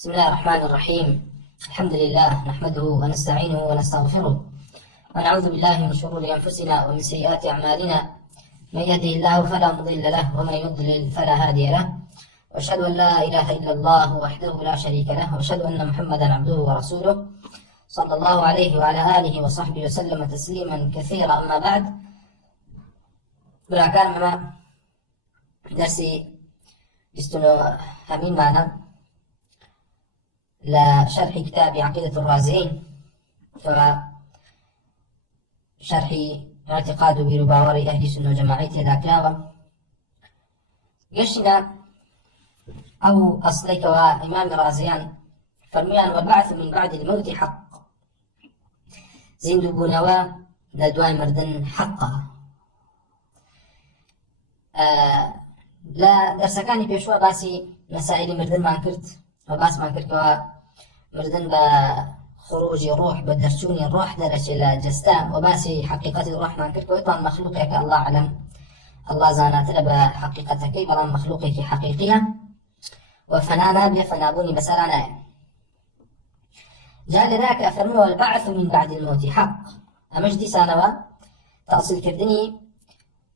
بسم الله الرحمن الرحيم. الحمد لله نحمده ونستعينه ونستغفره ونعوذ بالله من شرور أنفسنا ومن سيئات أعمالنا. من يهده الله فلا مضل له ومن يضلل فلا هادي له، وأشهد أن لا إله إلا الله وحده لا شريك له، وأشهد أن محمدا عبده ورسوله صلى الله عليه وعلى آله وصحبه وسلم تسليما كثيرا. أما بعد، كان مع درسي استنو همين معنا لشرح كتاب عقيدة الرازيين، شرح اعتقاد برباوري أهل السنة والجماعة ذاكراوة قشنا أو أصليك وإمام رازيان فرميان: والبعث من بعد الموت حق، زندو بونوا لدواء مردن حقا. لا درسكاني بيشوا باسي مسائل مردن ما كرت وباس ما كرت مردن بخروج الروح بدرسوني الروح درج إلى جستام وباسي حقيقة الروح ما كرت ويطان مخلوقك الله أعلم، الله زانات لبا حقيقتك بلا مخلوقك حقيقية وفنانا بفنابوني بسرانا. جاء لذاك أفرمي: والبعث من بعد الموت حق. أمجدي سانوا تأصل كردني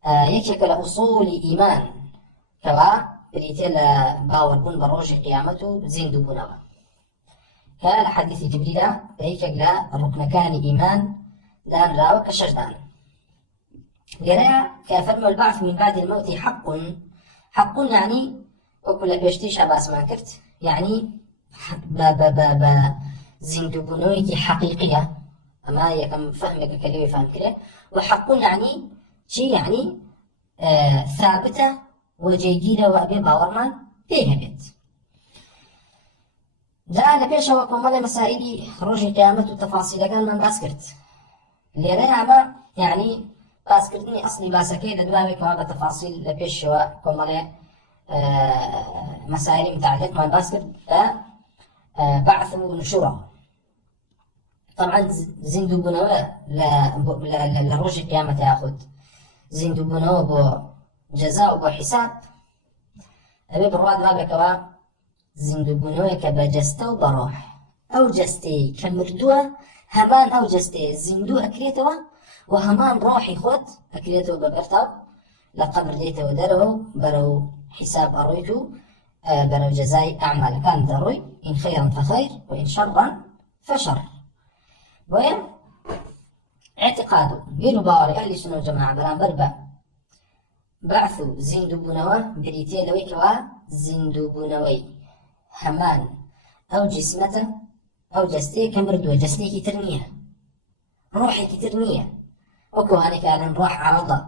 يكشك لأصول إيمان كوا بريتيل باور بون بروج قيامته زين دبونوا كان حديث جبريل بيكك لا الركن كان إيمان دان راو كشجدان قراء كافرم: البعث من بعد الموت حق. حق يعني وكل بيشتيش عباس ما كرت يعني با زين دبونويك حقيقية، أما يكم فهمك كلمة فهم كده. وحق يعني شيء يعني ثابتة وجيدة وأبي باورمان فيها بيت. جاء لبيش وكمل مسائلي روج قيامة وتفاصيل كان من باسكرت اللي رأى يعني باسكرتني أصلي باسكي لدواوي كواب تفاصيل لبيش وكمل مسائل متعلقة من باسكرت بعث ونشورة. طبعا زندو بنوا لروج قيامة ياخذ زندو بنوا بو جزاء بو حساب أبي براد بابا كوا زندو بنوا كبجسته وبروح أو جستي كمردوه همان أو جستي زندو أكليته وهمان روحي خود أكليته ببرتاب لقبر ديته ودره برو حساب أرويته برو جزاء أعمال كان دروي إن خيرا فخير وإن شرا فشر. وين اعتقاده ينبار أهل السنة والجماعة بران بربا بعثوا زندو بنوا بريتي لوي كوا زندو بنوي همان أو جسمته أو جستي كمردوه جستي كي ترميه روحي كي ترميه وكواني كان روح عرضة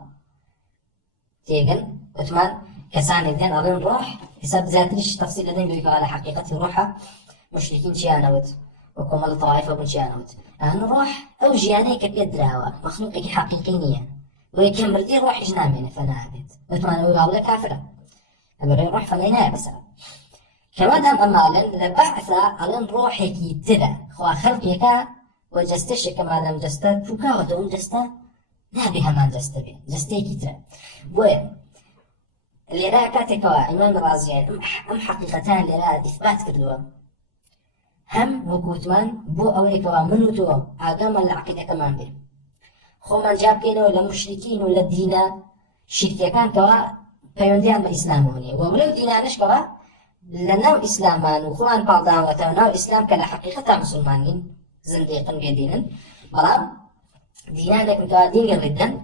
تيغن وثمان كسان الدين أظن روح حساب ذاتنش تفصيل لدين بيكو على حقيقة روحها مشركين شيانوت وكمال طوائف وبن شيانوت أن روح أو جياني كبيدراوة مخلوقك حقيقينية ويكون مردي روح جنامين فنابت وثمان ويقول كافرة أمر روح فلينا بس كما دام أمالا لبعث على روحك يترى خوا خلقك وجستش كما دام جستا فكا ودون جستا نابها ما جستا بي جستيك يترى اللي لا كاتكوا إمام الرازيين أم حقيقتان اللي لا إثبات كردوا هم وكوتمان بو أوليكوا منوتوا آدم العقيدة كمان به خو من جاب كينا ولا مشركين ولا دينا شركة كان كوا بيونديان بإسلاموني وولو دينانش كوا لناو إسلامان وخوان بعضان وتناو إسلام كلا حقيقة مسلمانين زنديقا بيدينا بلام دينانك كوا دين الردن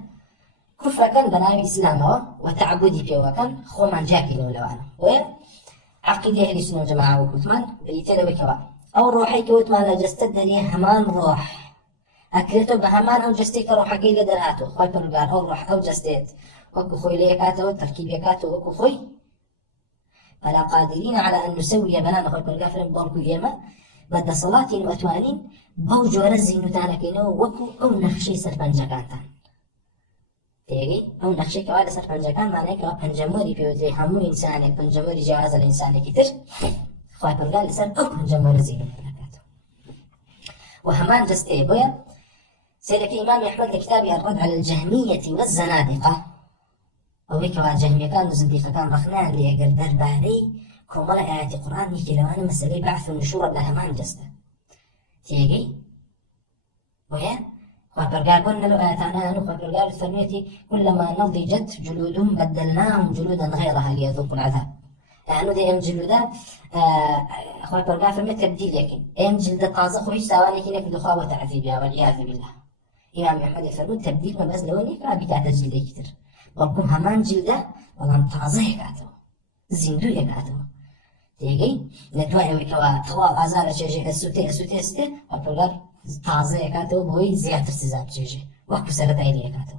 كفر كان بناو إسلامه وتعبدي فيه وكان خو من جاب كينا ولا وانا وعقيدة أهل السنة والجماعة وكوتمان بريتنا بكوا أو روحي كوتمان لجستد دنيا همان روح أكلته بهمان أو جستيك روح قيل دراتو خوي برقان أو روح أو جستيت وكو خوي ليكاتو تركيبيكاتو وكو خوي فلا قادرين على أن نسوي بنان خوي برقان فرم باركو إيما بدا صلاة وأتوانين بوجو رزي نتانكينو وكو أو نخشي سربنجاكانتان تيجي أو نخشي كوالا سربنجاكان معناه كوا بنجموري بيوتي همو إنساني بنجموري جواز الإنساني كتر خوي برقان لسر أو بنجموري زينو وهمان جستي بويا سيدك إمام أحمد لكتابي الرد على الجهمية والزنادقة أو هيك الجهمية كانوا زنديقة كان رخنان لي أقل درباري كومل آيات القرآن يكي لو أنا مسألة بعث النشور لها ما جسته تيجي وهي وبرقال قلنا له آياتنا وبرقال الثانية كلما نضجت جلودهم بدلناهم جلودا غيرها ليذوقوا العذاب يعني دي ام جلودا خوي برقال فرمي تبديل يكن ام جلد طازة خوي سواني كنا في دخوة تعذيبها والعياذ بالله إمام أحمد يفرمي تبديل ما بس لوني فابي كاتا جلده كتر بلكم همان جلده والله طازة يكاتو زندو يكاتو تيجي لدواء وكوا طوال أزال شيء أسوتي وبرقال تازه يكاتو بوي زيادة سزاب جيجي وقت سرت عيني يكاتو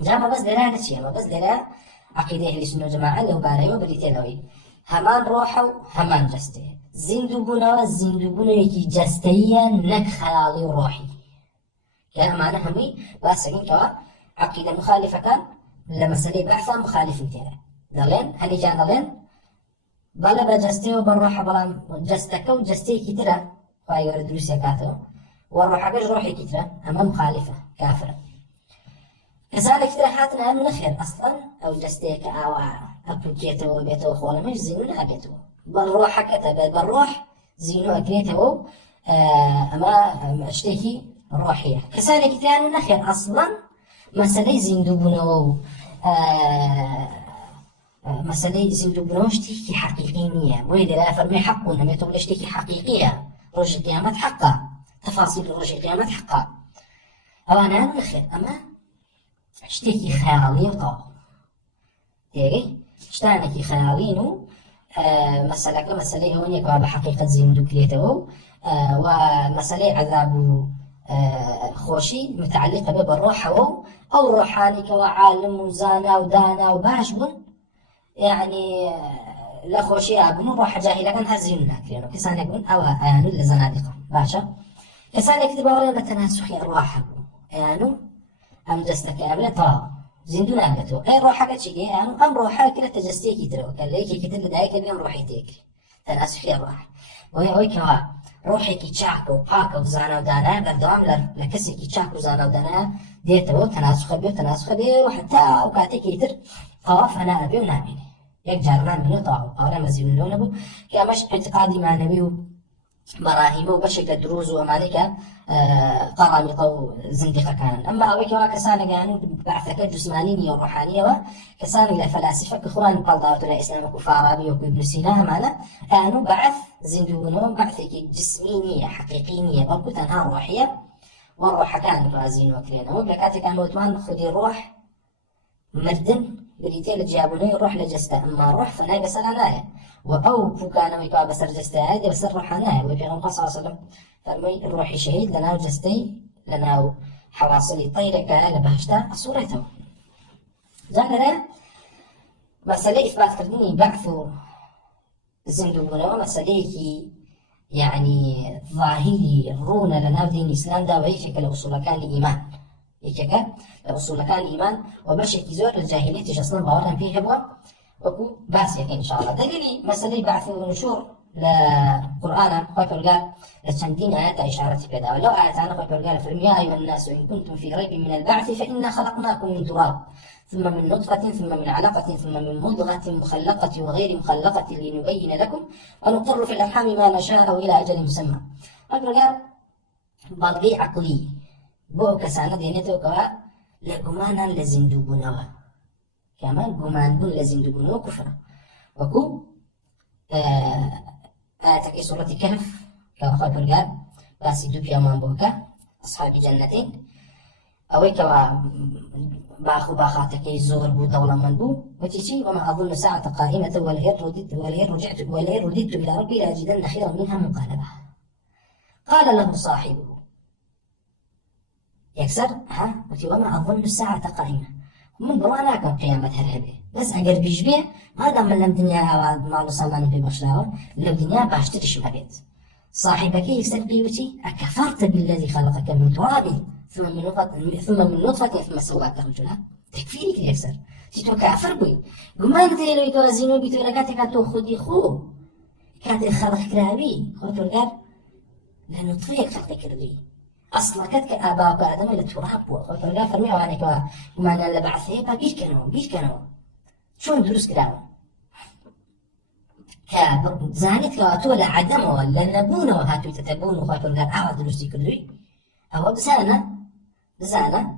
جا ما بس دلها نشيء ما بس دلها عقيدة أهل السنة والجماعة لو باريو بريتي لوي همان روحو همان جسته زندوبونا يكي جستيا نك خيالي وروحي كان معنا همي بس كوا عقيدة مخالفة كان لمسألة بحثا مخالف انتهى دلين هني كان دلين بلا بجسته وبالروح بلا جستك وجستي كتيرا خواهي ورد روسيا كاتو والروح حقش روحي كترة أما مخالفة كافرة كذلك كترة حاتنا من خير أصلا أو جستيك أو أبوكيته وبيته وخوالا مش زينو نابيته بالروح كتب بالروح زينو أكريته أما اشتكي روحية كذلك كترة من خير أصلا مسألة زندوبنا مسألة زندوبنا اشتكي حقيقية ويدي لا فرمي حقنا ما تقول اشتكي حقيقية رجل القيامات حقا تفاصيل رجل القيامات حقا أو أنا نخير أما اشتكي خيالي وطاو تيجي اشتانكي خيالينو مسألة كمسألة هونيك بحقيقة زيندو كليته ومسألة عذاب خوشي متعلقة بالروح أو روحاني كوعالم وزانا ودانا وباشبون يعني لا خوشي أبنو روح جاهلة كان هزين لكنه كسان يكون أو أيانو لزنادقة باشا كسان يكتب أولا بتناسخي أرواح أيانو أم جستك أبلا طا زندو ناقتو أي روحك تشيكي أيانو أم روحك كلا تجستيكي ترو كان ليكي كتل دايك اليوم روحي تيكري تناسخي أرواح وهي كوا روحي كي تشاكو قاكو زانا ودانا بردوام لكسي كي تشاكو زانا ودانا ديتو تناسخ بيو وحتى أوقاتي كيتر طواف أنا أبيو ناميني يك جارمان منو طاعو أولا مزيون لونبو كامش اعتقادي معنوي مراهيمو بشكل دروز ومالك قرامطة زندقة كان أما أوي كوا كسان يعني بعثك جسمانية وروحانية وكسان إلى فلاسفة كخوان قلدات إلى إسلام كفارابي وابن سينا معنا كانوا بعث زندوبنهم بعثك جسمينية حقيقية بركو تنها روحية والروح كان فازين وكلينا وبلكاتي كان موتوان خذي الروح مردن بريتيل جابوني روح لجسته أما روح فناي بس أنا نايا وأو كان ويكوا بسر جسته هذه بس روح نايا وبيغم صلى الله عليه وسلم فرمي روحي شهيد لنا جستي لنا حواصلي طيرك لبهشتا صورته جانا مسألة إثبات كردني بعثوا زندوقنا مسألة يعني ظاهري رونا لنا دين الإسلام دا ويشك الأصول كان الإيمان يكك الأصول كان الإيمان وبشكل زور الجاهلية أصلا باورنا فيه هبوا وكو باس إن شاء الله دليلي مسألة بعث ونشور لقرآن خاطر قال لتشندين آيات إشارة كذا ولو آيات أنا خاطر قال فرم يا أيها الناس إن كنتم في ريب من البعث فإنا خلقناكم من تراب ثم من نطفة ثم من علقة ثم من مضغة مخلقة وغير مخلقة لنبين لكم ونضطر في الأرحام ما نشاء إلى أجل مسمى خاطر قال بلغي عقلي بو كسانة دينيتو كوا لقمانا لزندوبنوا كمان قمان بن لزندوبنوا كفر وكو آتك سورة كهف كوا قال باسي دوبيا مانبوكا أصحاب جنتين أوي كوا باخو باخاتك زور بو دولة منبو وتيجي وما أظن ساعة قائمة ولئن رددت إلى ربي لأجدن خيرا منها منقلبا قال له صاحبه يكسر وما أظن الساعة قائمة من بروانا كان قيامة هرهبه بس أجر بيجبيه ما دام من الدنيا ما صمان في بشراوة لو الدنيا باشتريش ما بيت صاحبك يكسر بيوتي أكفرت بالذي خلقك من تراب ثم من نطفة ثم سواك رجلا تكفيرك يكسر تتو كافر بي قمان تيلو يتوازينو بيتو لكاتك تو خدي خو كاتي خلق كرابي خاطر قال لنطفيك خلق كربي أصلا كتك آباء آدم إلى تراب وخاطر قال فرمي وعنك وما أنا لبعثيه بيركنوا شون دروس كراو كزانيت كواتو لعدم ولا نبون وهاتو تتبون وخاتو غير أعود درستي كردوي أو بزانا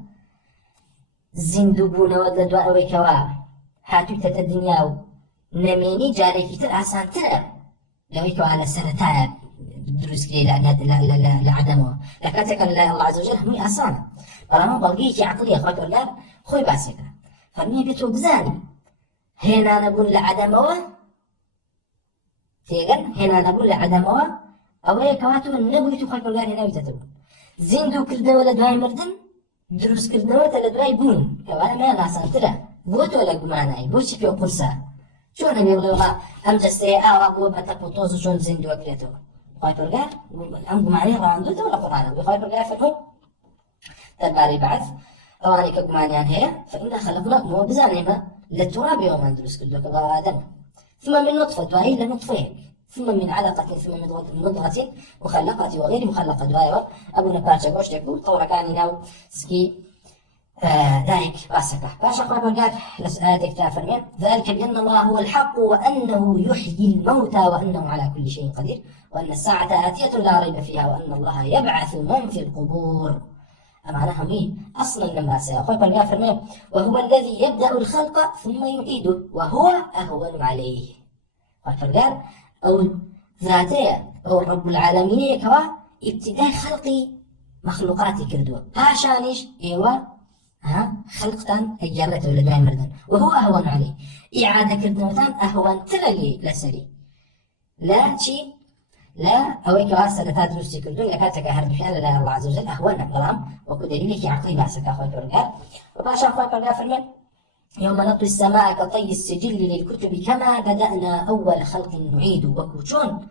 زندوبون ولا دواء ويكوا هاتو تتدنياو نميني جاري كتر آسان ترى لو يكوا على سرطان دروس كلي لعدمه لكاتك الله عز وجل همي آسان بەڵام بەڵگەیەکی عەقلیە خۆی پەروەردگار خۆی باسی کرد فەرمووی بێ تۆ بزانی هێنانەبوون لە عەدەمەوە تێگەن هێنانەبوون لە عەدەمەوە ئەوەیە کەوا تۆ نەبوویت و خۆی پەروەردگار هێناویتەوە زیندووکردنەوە لە دوای مردن دروستکردنەوەتە لە دوای بوون کەوانە مەیان ئاسانترە بۆ تۆ لە گومانایی بۆچی پێ قورسە چۆن هەبێ بڵێ وڵا ئەم جەستەیە ئاوا بووە بە تەق و تۆز و چۆن زیندووەکرێتەوە خۆی پەروەردگار ئەم گومانەی ڕاوەندووەتەوە لە قورئانە خۆی پەروەردگار فەرمووی دربارەی بەعەث ئەوانەی کە گومانیان هەیە فإنا خلقناكم وبزانێمە لە ترابێوەمان دروست کردووە کە بە ئادەمە ثم من نطفة دوایی لە نطفەیەک ثم من علقة ثم من مضغة مخلقة وغير مخلقة دوایەوە ئەبوونە پارچە گۆشتێک بوو تەوڕەکانی ناو سکی دایک باسەکە پاشە خۆی پەروەردگار لە ئاەتێکدا فەرمێ ذلك بأن الله هو الحق وأنه يحيي الموتى وأنه على كل شيء قدير وأن الساعة آتية لا ريب فيها وأن الله يبعث من في القبور معناها مين أصلا لما سيأخذ بالغافر وهو الذي يبدأ الخلق ثم يعيده وهو أهون عليه فالفرقان أو ذاتية أو رب العالمين كوا ابتداء خلق مخلوقات كردوا عشانيش إيوه خلقتان هجرته ولا دايم مردن وهو أهون عليه إعادة كردوتان أهون ترى لسري لا شيء لا أويك واسطة تدرسي كردون لكاتك هردفيان لا الله عز وجل أهوانا بلام وكدليلك عقلي باسك أخوي برقال وباشا أخوي برقال فرمين يوم نطوي السماء كطي السجل للكتب كما بدأنا أول خلق نعيد وكوشون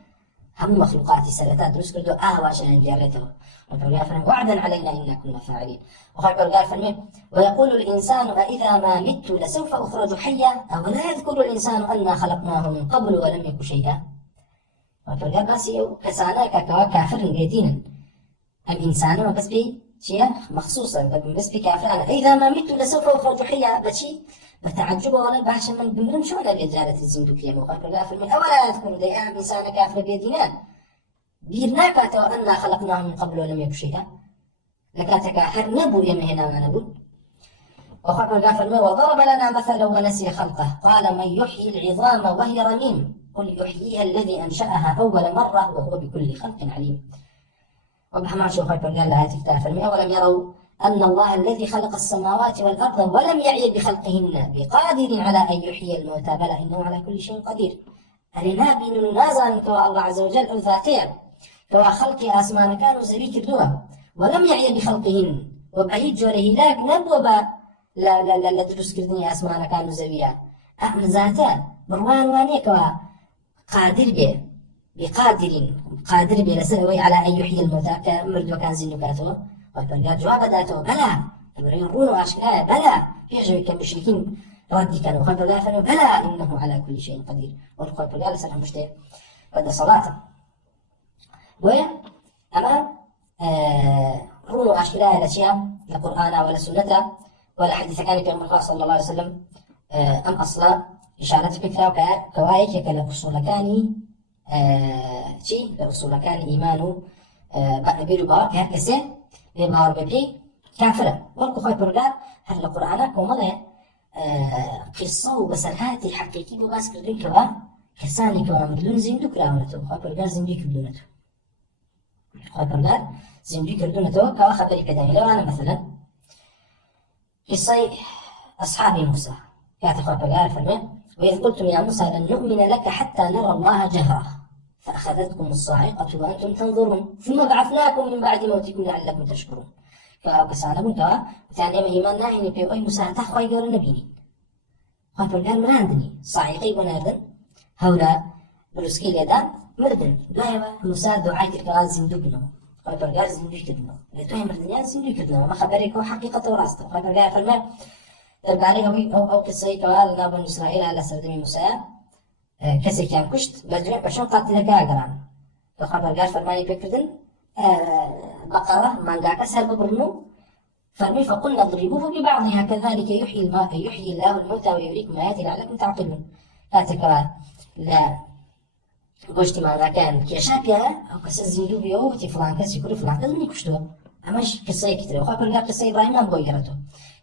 هم مخلوقاتي سلطات دروس كردو عشان جارته وبرقال فرمين وعدا علينا إنا كنا فاعلين أخوي برقال فرمين ويقول الإنسان أإذا ما مت لسوف أخرج حيا أو لا يذكر الإنسان أنا خلقناه من قبل ولم يك شيئا وفرقا بس كسانا كوا كافر قيدين الإنسان بس بي شيء مخصوصا بس بي كافر إذا ما مت لسوف أخرج حيا بشي بتعجب ولا باشا من بمرم شو أنا بجارة الزندوكية وفرقا في من أولا يذكر ديئا إنسان كافر قيدينان بيرناك أنا خلقناه من قبل ولم يك شيئا لكاتك هر نبو يمهنا ما نبو وفرقا في وضرب لنا مثلا ونسي خلقه قال من يحيي العظام وهي رميم قل يحييها الذي أنشأها أول مرة وهو بكل خلق عليم وبحما شو خير قال لها تفتاح فرمي ولم يروا أن الله الذي خلق السماوات والأرض ولم يعي بخلقهن بقادر على أن يحيي الموتى بلى إنه على كل شيء قدير أرنا بين نازل كوا الله عز وجل أو ذاتيا كوا خلق أسمان كانوا زريك الدوا ولم يعي بخلقهن وبعيد جوره لاك نبوبا لا تدرس كردني أسمان كانوا زويا أهم ذاتا بروان وانيك قادر به قادر به لسوي على أن يحيي الموتى كمرد وكان زندوكاته وقال جواب داته بلى يقولون أشكال بلى يجري كمشركين ردي كانوا قال فنو بلى إنه على كل شيء قدير والقول قال سلام مشتي بدأ صلاة وأما رونوا أشكال الأشياء القرآن ولا سنة ولا حديث كان في عمر صلى الله عليه وسلم أم أصلا إشارتك فيها كوايك كالأصول كاني شيء الأصول كان إيمانه بيرو بار كهكسه بمار ببي كافرة والكخوي برجال هل القرآن كمله قصة وبسرهاتي حقيقي بباس كردين كوا كساني كوا مدلون زندو كراونته خوي برجال زندو كردونته خوي برجال زندو كردونته كوا خبري كداني لو أنا مثلا قصة أصحاب موسى كانت خوي برجال فرمي وإذ قلتم يا موسى لن نؤمن لك حتى نرى الله جهرة فأخذتكم الصاعقة وأنتم تنظرون ثم بعثناكم من بعد موتكم لعلكم تشكرون كسالمون كوا يعني إيمان ناهني في أي موسى تخوي قال نبيني خوي قال مراندني صاعقي ونردن هؤلاء بروسكي ليدان مردن دوايا موسى دعاء الكلام زندوقنا خوي قال زندوقنا لتوي مردنيان زندوقنا ما خبرك حقيقة وراسته خوي قال فرمان دربارەی ئەو قسەی کەوا لە ناو بەنی ئیسرائیل لە سەردەمی موسایە کەسێکیان کوشت بەجێ پەشەو قاتیلەکە ئاگەڕان خوا پەروەردگار فەرمانی پێکردن بەقەرە مانگاکە سەر ببڕن و فەرمی فقلنا اضربوه ببعضها كذلك يحيي الله الموتى ويريكم آياته لعلكم تعقلون کاتێکەوە لە گۆشتی ماناکان کێشا پیاە ئەو کەسە زیندوو بێەوە وتی فڵان کەسی کوڕی فڵان کەس منی کوشتووە ئەمەش قسەیەکی ترە خوا پەروەردگار قسەی ئیبراهیمان بۆی گەڕێتەوە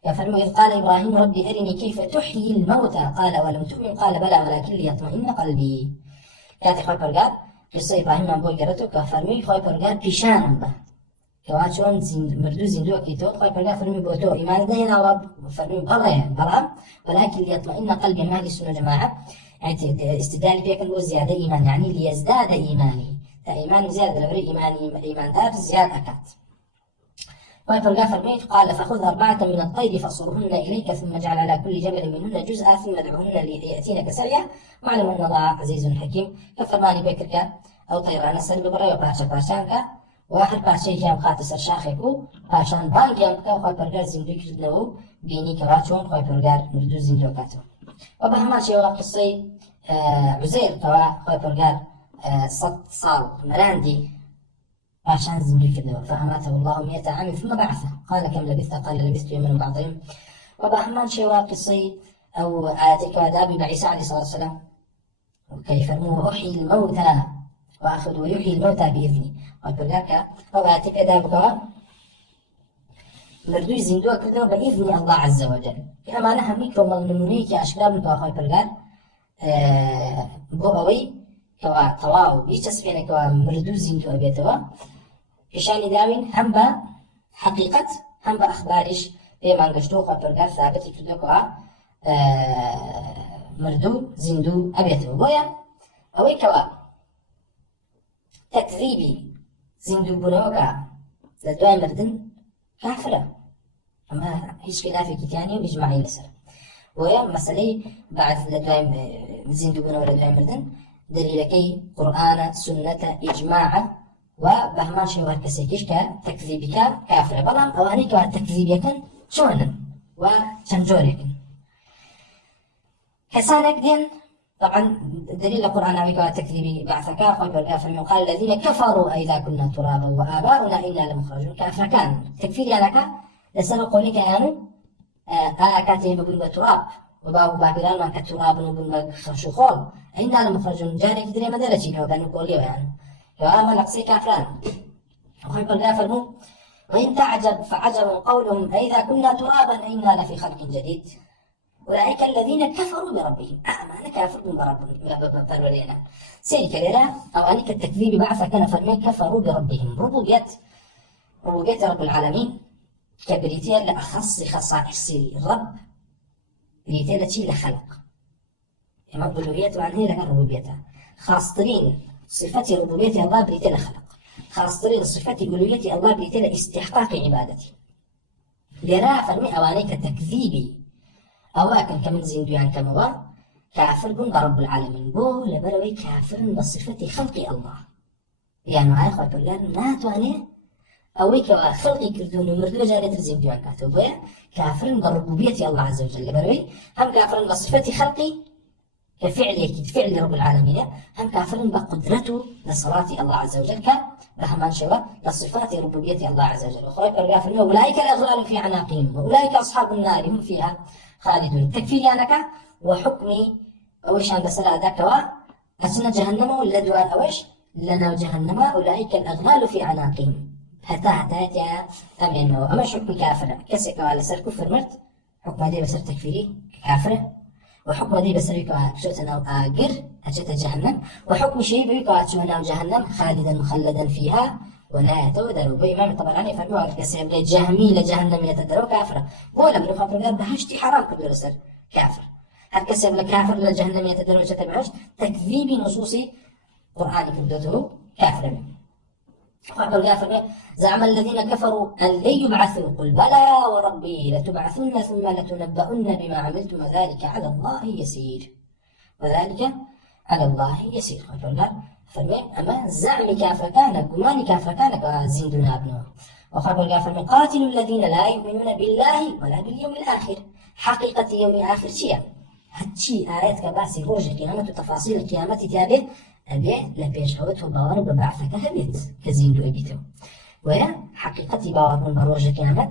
يا فرموا إذ قال إبراهيم ربي أرني كيف تحيي الموتى قال ولم تؤمن قال بلى ولكن ليطمئن قلبي كاتي خوي پەروەردگار قسەی ئیبراهیمان بۆی گەڕێتەوە کە فەرمووی خوای پەروەردگار پیشانم بە کەوا چۆن مردوو زیندووەکەیتەوە خوای پەروەردگار فەرمووی بۆ تۆ ئیمانت دەهێناوە فەرمووی بەڵێ بەڵام ولكن ليطمئن قلبي مع أهل السنة والجماعة يعني استدلال بيكن هو زيادة إيمان يعني ليزداد إيماني إيمان زيادة لبري إيمان دار زيادة أكاد ويبرقى فرميت قال فخذ 4 من الطير فاصرهن إليك ثم اجعل على كل جبل منهن جزءا ثم ادعهن ليأتينك سريعا واعلم أن الله عزيز حكيم كفرماني بكرك أو طير أنا سلبي برا وباشا باشانك واحد باشي جام خاطر سرشاخكو باشان بان جامك وخويبرقى زندوك ردنو بيني كراتون خويبرقى مردو زندوكاتو وبهما شيء ولا قصي عزير كوا خويبرقى 100 صال مراندي عشان زندوق كذا فأماته الله 100 عام ثم بعثه قال كم لبثت قال لبثت يوما بعض يوم وبهمان شيء قصي أو آياتك وآداب عيسى عليه الصلاة والسلام وكيف فرموه أحيي الموتى وأخذ ويحيي الموتى بإذني وبرقاك أو آياتك آدابك مردوي زندوق كذا بإذن الله عز وجل كما نحن ميكرو من نمونيك أشكال من كواخوي برقاك بو أوي كوا تواو بيشتسبينك ومردوي زندوق بيتوا پیشانی داوین هم با حقیقت هم با اخبارش پیمان گشتو خواه پرگار ثابتی کردو که مردو زندو ابیتو بویا اوی کوا تکذیبی زندو بونو که لدوای مردن کافره اما هیچ خلافی کتیانی و اجماعی لسر بویا مسئله بعد لدوای زندو بونو لدوای مردن دلیلکی قرآن سنة اجماع وبهمان شيء وهالكسيكيش كتكذيبك كافر بلام أو أنيك وهالتكذيبك شونا وشنجورك كسانك دين طبعا دليل القرآن عليك وتكذيب بعثك وقال قال الذين كفروا أئذا كنا ترابا وآباؤنا إنا لمخرجون كافر كان تكفير لك لسنقول لك أنا كاتب بقول تراب وباب بابلان ما كتراب وبن خشخول إنا لمخرجون جارك دري ما درتي لو كانوا يقولوا يعني وآمن أقصي كافران ويقول كافر وإن تعجب فعجب قولهم أئذا كنا ترابا إنا لفي خلق جديد أولئك الذين كفروا بربهم أنا كافر بربنا سيري كليرا أو أنك التكذيب بعث كان فرمي كفروا بربهم ربوبية رب العالمين كبريتيا لأخص خصائص الرب بريتيا لتي لخلق إما الألوهية عن هي لك الربوبية خاصتين صفة ربوبية الله بريتيا لخلق خاصتين صفة ألوهية الله بريتيا لاستحقاق عبادته لرا فرمي أوانيك التكذيبي أواكن كمن زندوان كموا كافر برب العالمين بو لبروي كافر بصفة خلق الله يعني معي خوي بلان ناتواني أويك خلقي كردون مردو جارية زندوان كاتو كافر بربوبية الله عز وجل لبروي هم كافر بصفة خلقي كفعل رب العالمين هم كافر بقدرته لصلاة الله عز وجل كبهمان شوا لصفات ربوبية الله عز وجل خوي بلان أولئك الأغلال في عناقهم وأولئك أصحاب النار هم فيها خالدون تكفيري أنك وحكمي أوش عند سلا ذاكوا أسنا جهنم ولا دواء أوش لنا جهنم أولئك الأغلال في عناقهم حتى يا أمين أما حكم كافر كسك على سر كفر مرت حكم دي بسر تكفيري كافر وحكم دي بسر شوتنا أجر أجت جهنم وحكم شيء بيقع شونا جهنم خالدا مخلدا فيها ولا يتودر بإمام الطبراني فرموا كسب جهمي لجهنم يتدروا كافرة ولا من خاطر قال بهشتي حرام كبير سر كافر هل كسب لكافر لجهنم يتدروا وتتبعش تكذيب نصوص قرآن كبدته كافر خاطر كافر زعم الذين كفروا أن لن يبعثوا قل بلى وربي لتبعثن ثم لتنبؤن بما عملتم وذلك على الله يسير وذلك على الله يسير خاطر فرمي أما زعم كافر كان قمان كافر كان زندنا ابنه وخبر كافر قاتلوا الذين لا يؤمنون بالله ولا باليوم الآخر حقيقة يوم الآخر شيء هاتشي آيات كباسي روج القيامة وتفاصيل القيامة تابع أبي لبيش عوته باور ببعثك هبيت كزندو أبيته ويا حقيقة باور بروج القيامة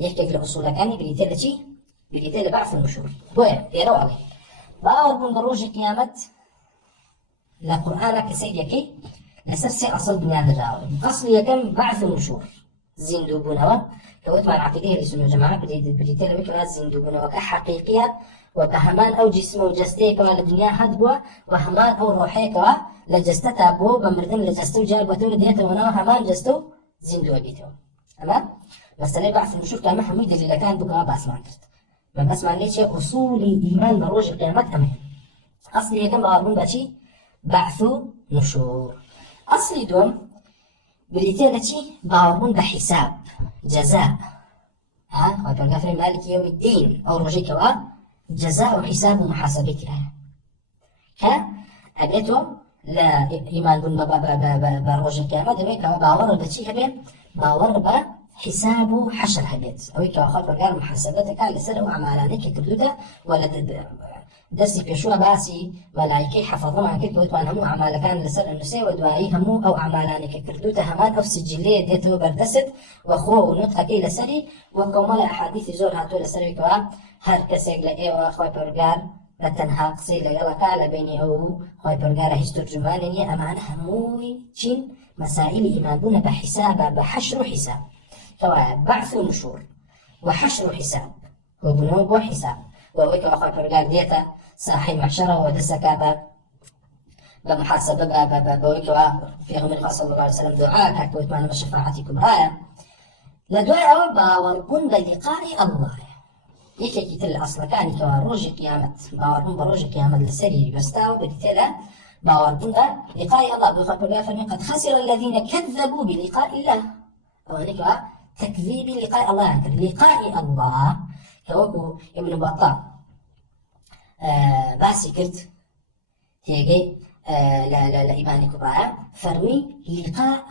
يحكي في الأصول كان بريتالة بعث النشور ويا يروا عليه باور بروج القيامة لقرآن كسيديكي لسرسي أصل دنيا دراوي أصل يكم بعث النشور زندوبونها كوت مع العقيدة لسنة جماعة بديت لك زندوبونها كحقيقية وبهمان أو جسم وجستيك والدنيا هدبوا وهمان أو روحيك لجستة أبو بمردن لجستو جاب وتولد ديته ونوع همان جستو زندو بيته تمام مسألة بعث النشور كما حميد اللي كان بقى بس ما عرفت ما بس ما ليش أصولي إيمان بروج قيامة أمين أصلي كم بارون بشي بعث نشور أصلي دوم بريتيلتي بارون بحساب جزاء ها وبرغفر مالك يوم الدين أو روجي كوا جزاء وحساب ومحاسبتها ها أبيتو لا إيمان بروج القيامة دمي كوا باور بشي هبين باور حساب وحشر هبيت أو كوا خاطر قال محاسبتك على سر وأعمالك كردودة ولا درسي بيشوها باسي ملايكي حفظوا عن كل وان همو أعمال كان لسر النساء ودواعي همو أو أعمالانك كردوتا همان أو سجلية ديتو بردست وخو ونطقة كي لسري وكمال أحاديث زور هاتو لسري كوا هر كسيق لأيوة خوي برقار بتنها قصي ليلا كالا بيني أو خوي برقار هيش ترجمانني أمان هموي تشين مسائل إيمانبون بحساب بحشر حساب كوا بعث نشور وحشر حساب وبنوب وحساب وويك أخوي برقار ديتا صاحي محشرة ودسكا بمحاسبة بويك في غمر صلى الله عليه وسلم دعاء كويت معنا بشفاعتي كبرايا لدعاء باوربون بلقاء الله يكي كتل أصلا كان كواروج قيامة باوربون بروج قيامة للسري يستاو بديتلا باوربون بلقاء الله بيخاف بالله قد خسر الذين كذبوا بلقاء الله أو هناك تكذيب لقاء الله يعني لقاء الله كوكو ابن بطال باسي كرت تيجي لا إيماني كبراء فرمي لقاء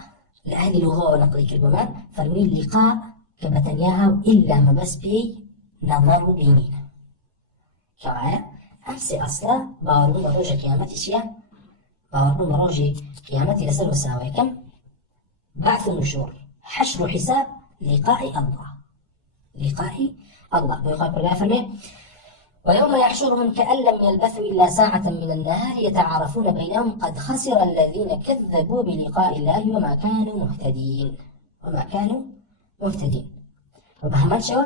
لأهل اللغة ونقل كربمان فرمي لقاء كبتنياها إلا ما بس بي نظر بينينا كبراء أمسي أصلا باورون بروجة قيامتي شيا باورون بروجة قيامتي لسر وساوي كم بعث النشور حشر حساب لقاء الله لقاء الله ويقال الله فرمي ويوم يحشرهم كأن لم يلبثوا إلا ساعة من النهار يتعارفون بينهم قد خسر الذين كذبوا بلقاء الله وما كانوا مهتدين وبهمان شوى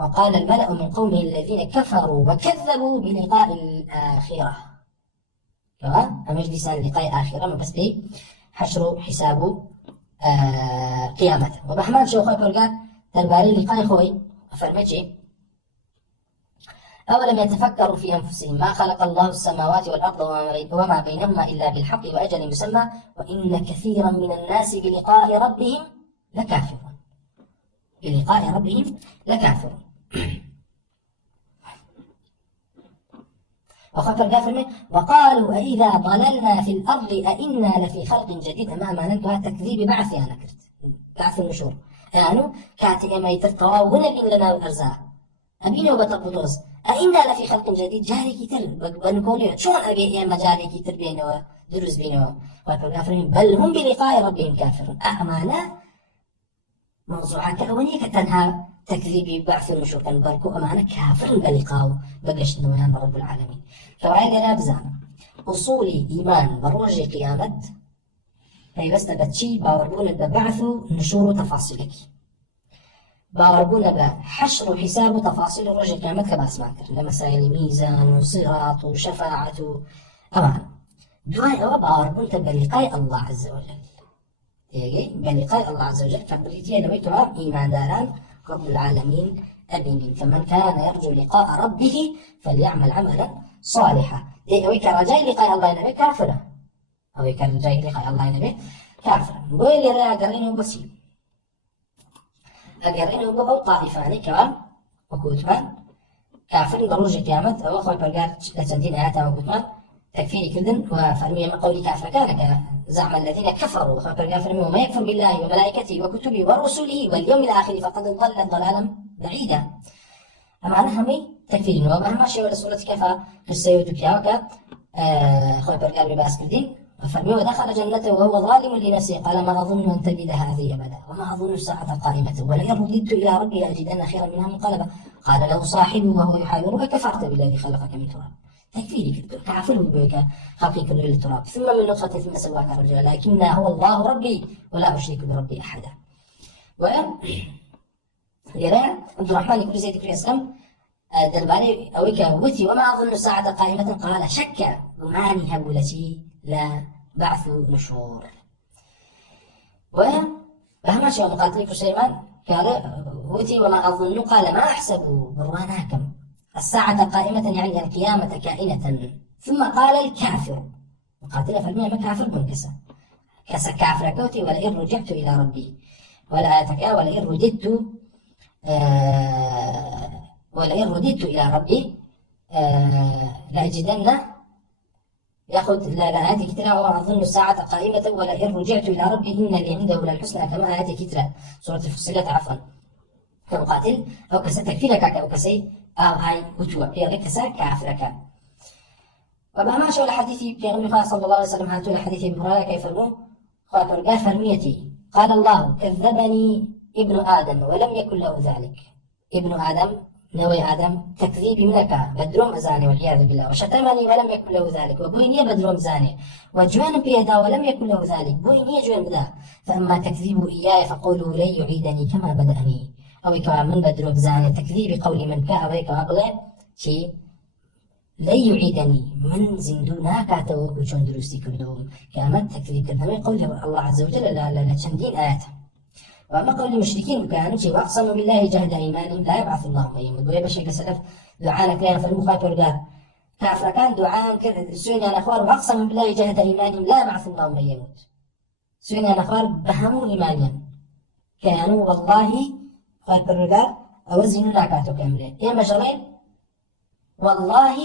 وقال الملأ من قومه الذين كفروا وكذبوا بلقاء الآخرة أمجلس عن لقاء آخرة ما بس بي حشر حساب قيامته وبهمان شوى خوي برقات تلباري لقاء خوي فرمجي أولم يتفكروا في أنفسهم ما خلق الله السماوات والأرض وما بينهما إلا بالحق وأجل مسمى وإن كثيرا من الناس بلقاء ربهم لكافرون وخطر قافل وقالوا أئذا ضللنا في الأرض أئنا لفي خلق جديد أمام ننكها تكذيب بعث أنا كرت بعث النشور يعني كاتئ ما يترطوا ونبين لنا الأرزاق أبينا وبطبطوز أئنا لفي خلق جديد جاري كتر بنقول شلون أبي ما جاري كتر بينه دروس بينه وكافرين بل هم بلقاء ربهم كافرون أمانة موضوع كأونية كتنها تكذيب بعث النشور كان بالكو أمانة كافرين بلقاء بقشت نويان رب العالمين فوعيد أنا بزانا أصولي إيمان بروج قيامة فيبست بتشي باوربون ببعث نشور تفاصيلك باوربون بحشر وحساب تفاصيل روج القيامة كباس ماكر لمسائل ميزان وصراط وشفاعة أمان دعاء أو باوربون بلقاء الله عز وجل يجي بلقاء الله عز وجل فبريتيا نويتها إيمان داران رب العالمين أبين فمن كان يرجو لقاء ربه فليعمل عملا صالحا أويك رجاء لقاء الله نبي كافرة أويك رجاء لقاء الله نبي كافرة نقول لي رأى قرينه بسيط أقرينه بأو طائفاني كمان وكوتمان كافر ضروج قيامة أو أخوي برقار لتنتين آياتها وكوتمان تكفيري كذن وفرمي ما قولي كافر كان زعم الذين كفروا أخوي برقار فرمي وما يكفر بالله وملائكته وكتبه ورسله واليوم الآخر فقد ضل ضلالا بعيدا أما أنا همي تكفيرين وما شيء ولا سورة كفا قصة يوتوبيا أخوي برقار بباس كردين فرمي ودخل جنته وهو ظالم لنفسه قال ما أظن أن تبيد هذه أبدا وما أظن الساعة قائمة ولئن رددت إلى ربي لأجدن خيرا منها منقلبا قال له صاحبه وهو يحاوره كفرت بالذي خلقك من تراب تكفيري كافر بك خلقي كل للتراب ثم من نطفة ثم سواك رجلا لكن هو الله ربي ولا أشرك بربي أحدا. ويرى عبد الرحمن يقول زيد بن أسلم دلباري أويك وتي وما أظن الساعة قائمة قال شك وماني هبولتي لا بعث نشور. وأهم شيء مقاتل سليمان قال وتي وما أظن قال ما أحسب برهاناكم الساعة قائمة يعني القيامة كائنة. ثم قال الكافر مقاتل فالمية ما كافر منكسر كسا كافر كوتي ولئن رجعت إلى ربي ولا أتكا ولئن رددت إلى ربي لأجدن ياخذ لا آتي كترة وما أظن الساعة قائمة ولئن رجعت إلى ربي إن لي عنده للحسنى كما آتي كترة سورة الفصلات عفوا كمقاتل أو كسا تكفيرك أو كسي أو هاي وتوى يا كسا كافرك. وما شاء الحديث في غير صلى الله عليه وسلم هاتوا الحديث بمرايا كيف فرموا خاطر فرميتي قال الله كذبني ابن آدم ولم يكن له ذلك. ابن آدم نوي آدم تكذيبي منك بدروم أزاني والعياذ بالله وشتمني ولم يكن له ذلك وبويني بدروم زاني وجوان بيدا ولم يكن له ذلك بويني جوان بدا فأما تكذيب إياي فقولوا لن يعيدني كما بدأني أو كما من بدروم زاني تكذيب قولي من كأوي كما شيء لن يعيدني من زندونا كاتو وجون دروسي كردوم كامت تكذيب كردوم قول الله عز وجل لا تشندين آياته. وأما قول المشركين كانوا وأقسموا بالله جهد أيمانهم لا يبعث الله من يموت ويبشر كسلف دعانا كلام فالمخاطر قال كافر كان دعاء سوين يا أخوار وأقسموا بالله جهد أيمانهم لا يبعث الله من يموت سوين يا أخوار بهموا إيمانيا كانوا والله خاطر قال أوزنوا لكاتو كاملين إيه مجرين والله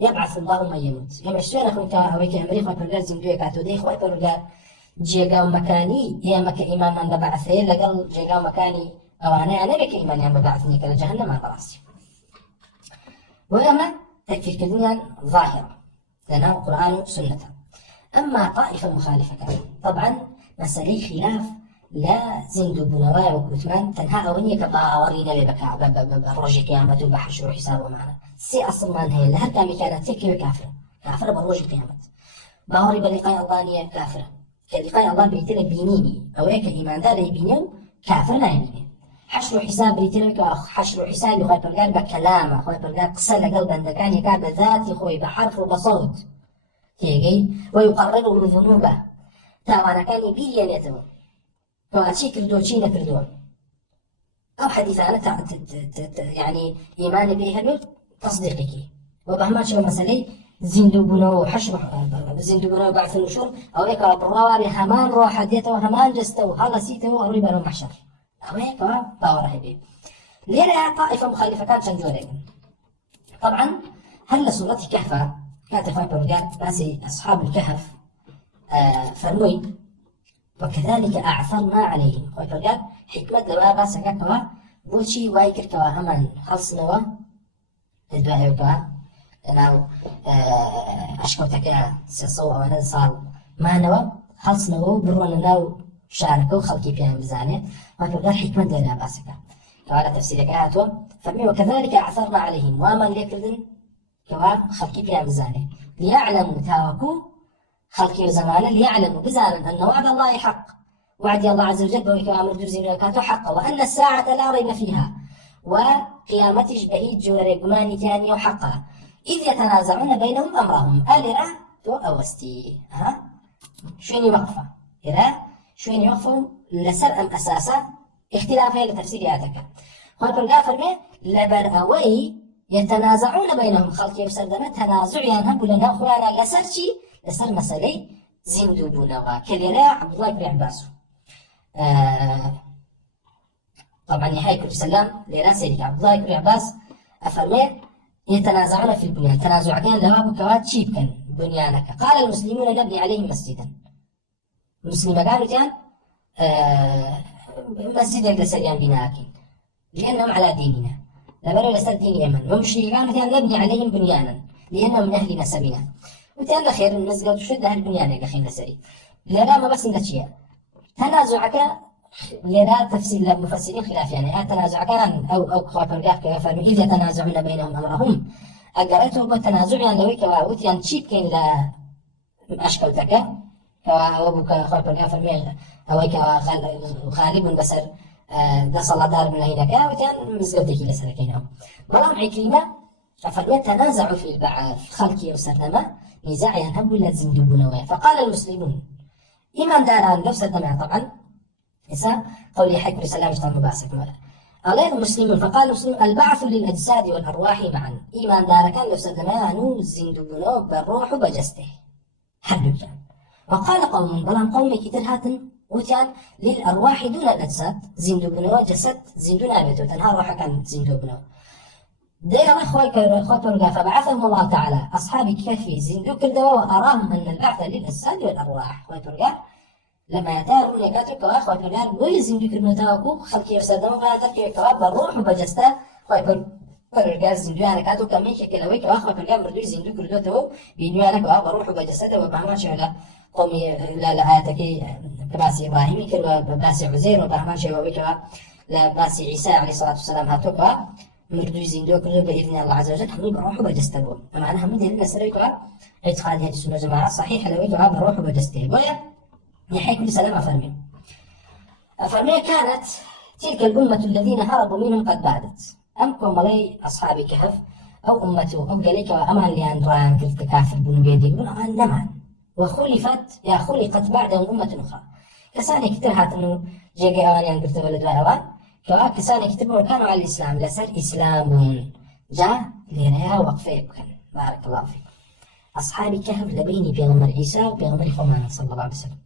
يبعث الله من يموت يا مشتوين أخوين كاوي كاملين خاطر قال زندوية كاتو دي خاطر قال جيغاو مكاني يا مك إيمان من ببعثه لقل جيغاو مكاني أو أنا بك إيمان من ببعثني كلا جهنم على راسي. وأما تكفير كدنيا ظاهرة لأنه قرآن سنة. أما طائفة مخالفة طبعا مسألة خلاف لا زندو بنوايا وكثمان تنها أونية كبا ورينا لبكاء بروجي قيامة وبحشر حسابه معنا سي أصلا هي لها كانت تكفير كافرة بروجي قيامة باوري بلقاء الله كافرة كلقاء الله بريتنا بينيني أو هيك إيمان دار يبينيو كافر لا يبيني حشر حساب بريتنا حشر حساب خوي برجال بكلامه خوي برجال قصة قلب عند كان يكاد ذاتي خوي بحرف وبصوت تيجي ويقرره ذنوبه تاوانا كان يبين يتو فأشي كردو شيء نكردو أو حديث أنا يعني إيماني به تصديقك وبهما شو مسألة زندوبنا وحشر زندوبنا بعث النشور أو هيك بالرواري همان روح حديته وهمان جسته وهذا سيته وقريب له محشر أو هيك باوره به ليه طائفة مخالفة كانت شنجورين. طبعا هل سورة كهف كانت فايبر قال بس أصحاب الكهف فرمي وكذلك أعثرنا عليهم فايبر قال حكمة لو أباس كوا بوشي وايكر كوا همان خلصنا الدعاء كوا لو أشكوتك سيصوه وانا صار ما نوا خلص نوا برونا ناو شاركوا خلقي فيها ميزانية وكذا حكمة لنا باسكا كوالا تفسيرك آتوا فمي وكذلك أعثرنا عليهم وما ليكردن كوا خلقي فيها ميزانية ليعلموا تاوكو خلقي زمانا ليعلموا بزانا أن وعد الله حق وعد الله عز وجل وكما أمر جرزين وكاتو حق وأن الساعة لا ريب فيها وقيامتش بهيج جوريقماني تاني وحقها إذ يتنازعون بينهم أمرهم ألرا تو أوستي شويني وقفة إرا شويني وقفة لسر أم أساسا اختلافها لتفسيرياتك قال برقا فرمي لبرأوي يتنازعون بينهم خلق يفسردنا تنازع ينهب لنا أخوانا لسر شي لسر مسألة زندو بنوا كاليرا عبد الله بن عباس طبعا يحيى كل سلام لنا سيدك عبد الله بن عباس أفرمي يتنازعون في البنيان تنازع كان لواب كوات شيب كان بنيانك قال المسلمون نبني عليهم مسجدا المسلمين قالوا كان مسجدا لسريان بناكين لأنهم على ديننا لبروا لسر دين يمن والمشركين قالوا كان نبني عليهم بنيانا لأنهم من أهل نسبنا وتان خير المسجد وشد أهل بنيانا كخير نسري لنا ما بس نتشيا تنازعك لنا تفسير المفسرين خلاف يعني تنازع كان أو خاطر قال كيف إذا تنازعون بينهم أمرهم ئەگەڕێتەوە بۆ تەنازوعیان لەوەی کەوا وتیان چی بکەین لە ئەشکەوتەکە کەوا ئەوە بوو کە خۆی پەروەردگار فەرمێ ئەوەی کەوا غالیب بوون بەسەر دەسەڵاتدار بنەینەکە وتیان مزگەوتێکی لەسەرەکەینەوە. بەڵام عیکریمە فەرمێ تەنازعوا في البعث خەڵکی ئەو سەردەمە نزاعیان هەبوو لە زیندوو بوونەوەیە. فقال المسلمون إيمان داران لو سردنا طبعا إسا قولي حكم السلام اشتغل مباسك عليه المسلمون فقال المسلمون البعث للأجساد والأرواح معا إيمان دار كان لو سردنا نو زندوبنو بالروح وبجسته حدوجا. وقال قوم بلان قومي كتر هاتن وتيان للأرواح دون الأجساد زندوبنو جسد زندونا بيتو تنها روح كان زندوبنو دير أخوي كرقا فبعثهم الله تعالى أصحاب الكهف زندو كردوا وأراهم أن البعث للأجساد والأرواح خوي لما يتارون يكاتك وأخوي كرقا ويل زندو كردوا تاوكو خلقي يفسدون وغاتك يكواب بالروح وبجستا خوي كرقا زندو أنا كاتو كميك كلاويك وأخوي كرقا مردوي زندو كردوا تو بينيو أنا كواب بالروح وبجستا وبهماش على قومي لا آياتك كباسي إبراهيمي كروا باسي عزير وبهماش وبيك لا باسي عيسى عليه الصلاة والسلام هاتوكا مردوي زندو كله بإذن الله عز وجل هم بروح وبجسته معناها هم دليل سريكوا اعتقاد هذه السنة جماعة صحيح لو يجوا بروح وبجسته ويا يحيي كل سلام أفرمي كانت تلك الأمة الذين هربوا منهم قد بعدت أمكم ملي أصحاب كهف أو أمته أو قاليك أمان لأن ران كيف كافر بن بيدي يقولون أمان نمان وخلفت يا خلقت بعدهم أمة أخرى كساني كتير هاتنو جيجي أوان ينقلت ولد وأوان كوا كسان يكتبون كانوا على الإسلام لسر إسلام جاء ليريا وقفة يبكن بارك الله فيك أصحاب الكهف لبيني بيغمر عيسى وبيغمر خمان صلى الله عليه وسلم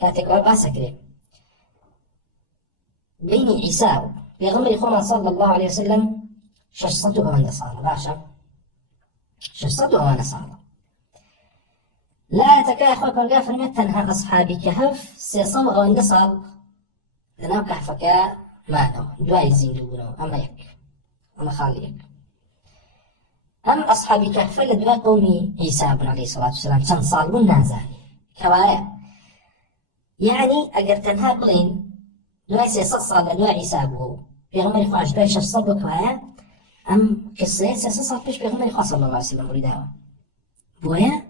كاتك وباسكري بيني عيسى بيغمر خمان صلى الله عليه وسلم شخصته ونصارى باشا شخصته ونصارى لا يتكاخوا كالغافر متنها أصحاب الكهف سيصوغ وندصال لناو كهفك مانو دواي زيندوبنو أما يك أما خاليك هم أصحاب الكهف لدواء قومي عيسى بن عليه الصلاة والسلام شن صالبون نازاني كوايا يعني أجر تنها بلين دواي سيصل صال دواء عيسى بو بيغمر إخوة دواي شخص صلبو كوايا أم قصة سيصل صال بيش بيغمر إخوة صلى الله عليه وسلم وريداوا بويا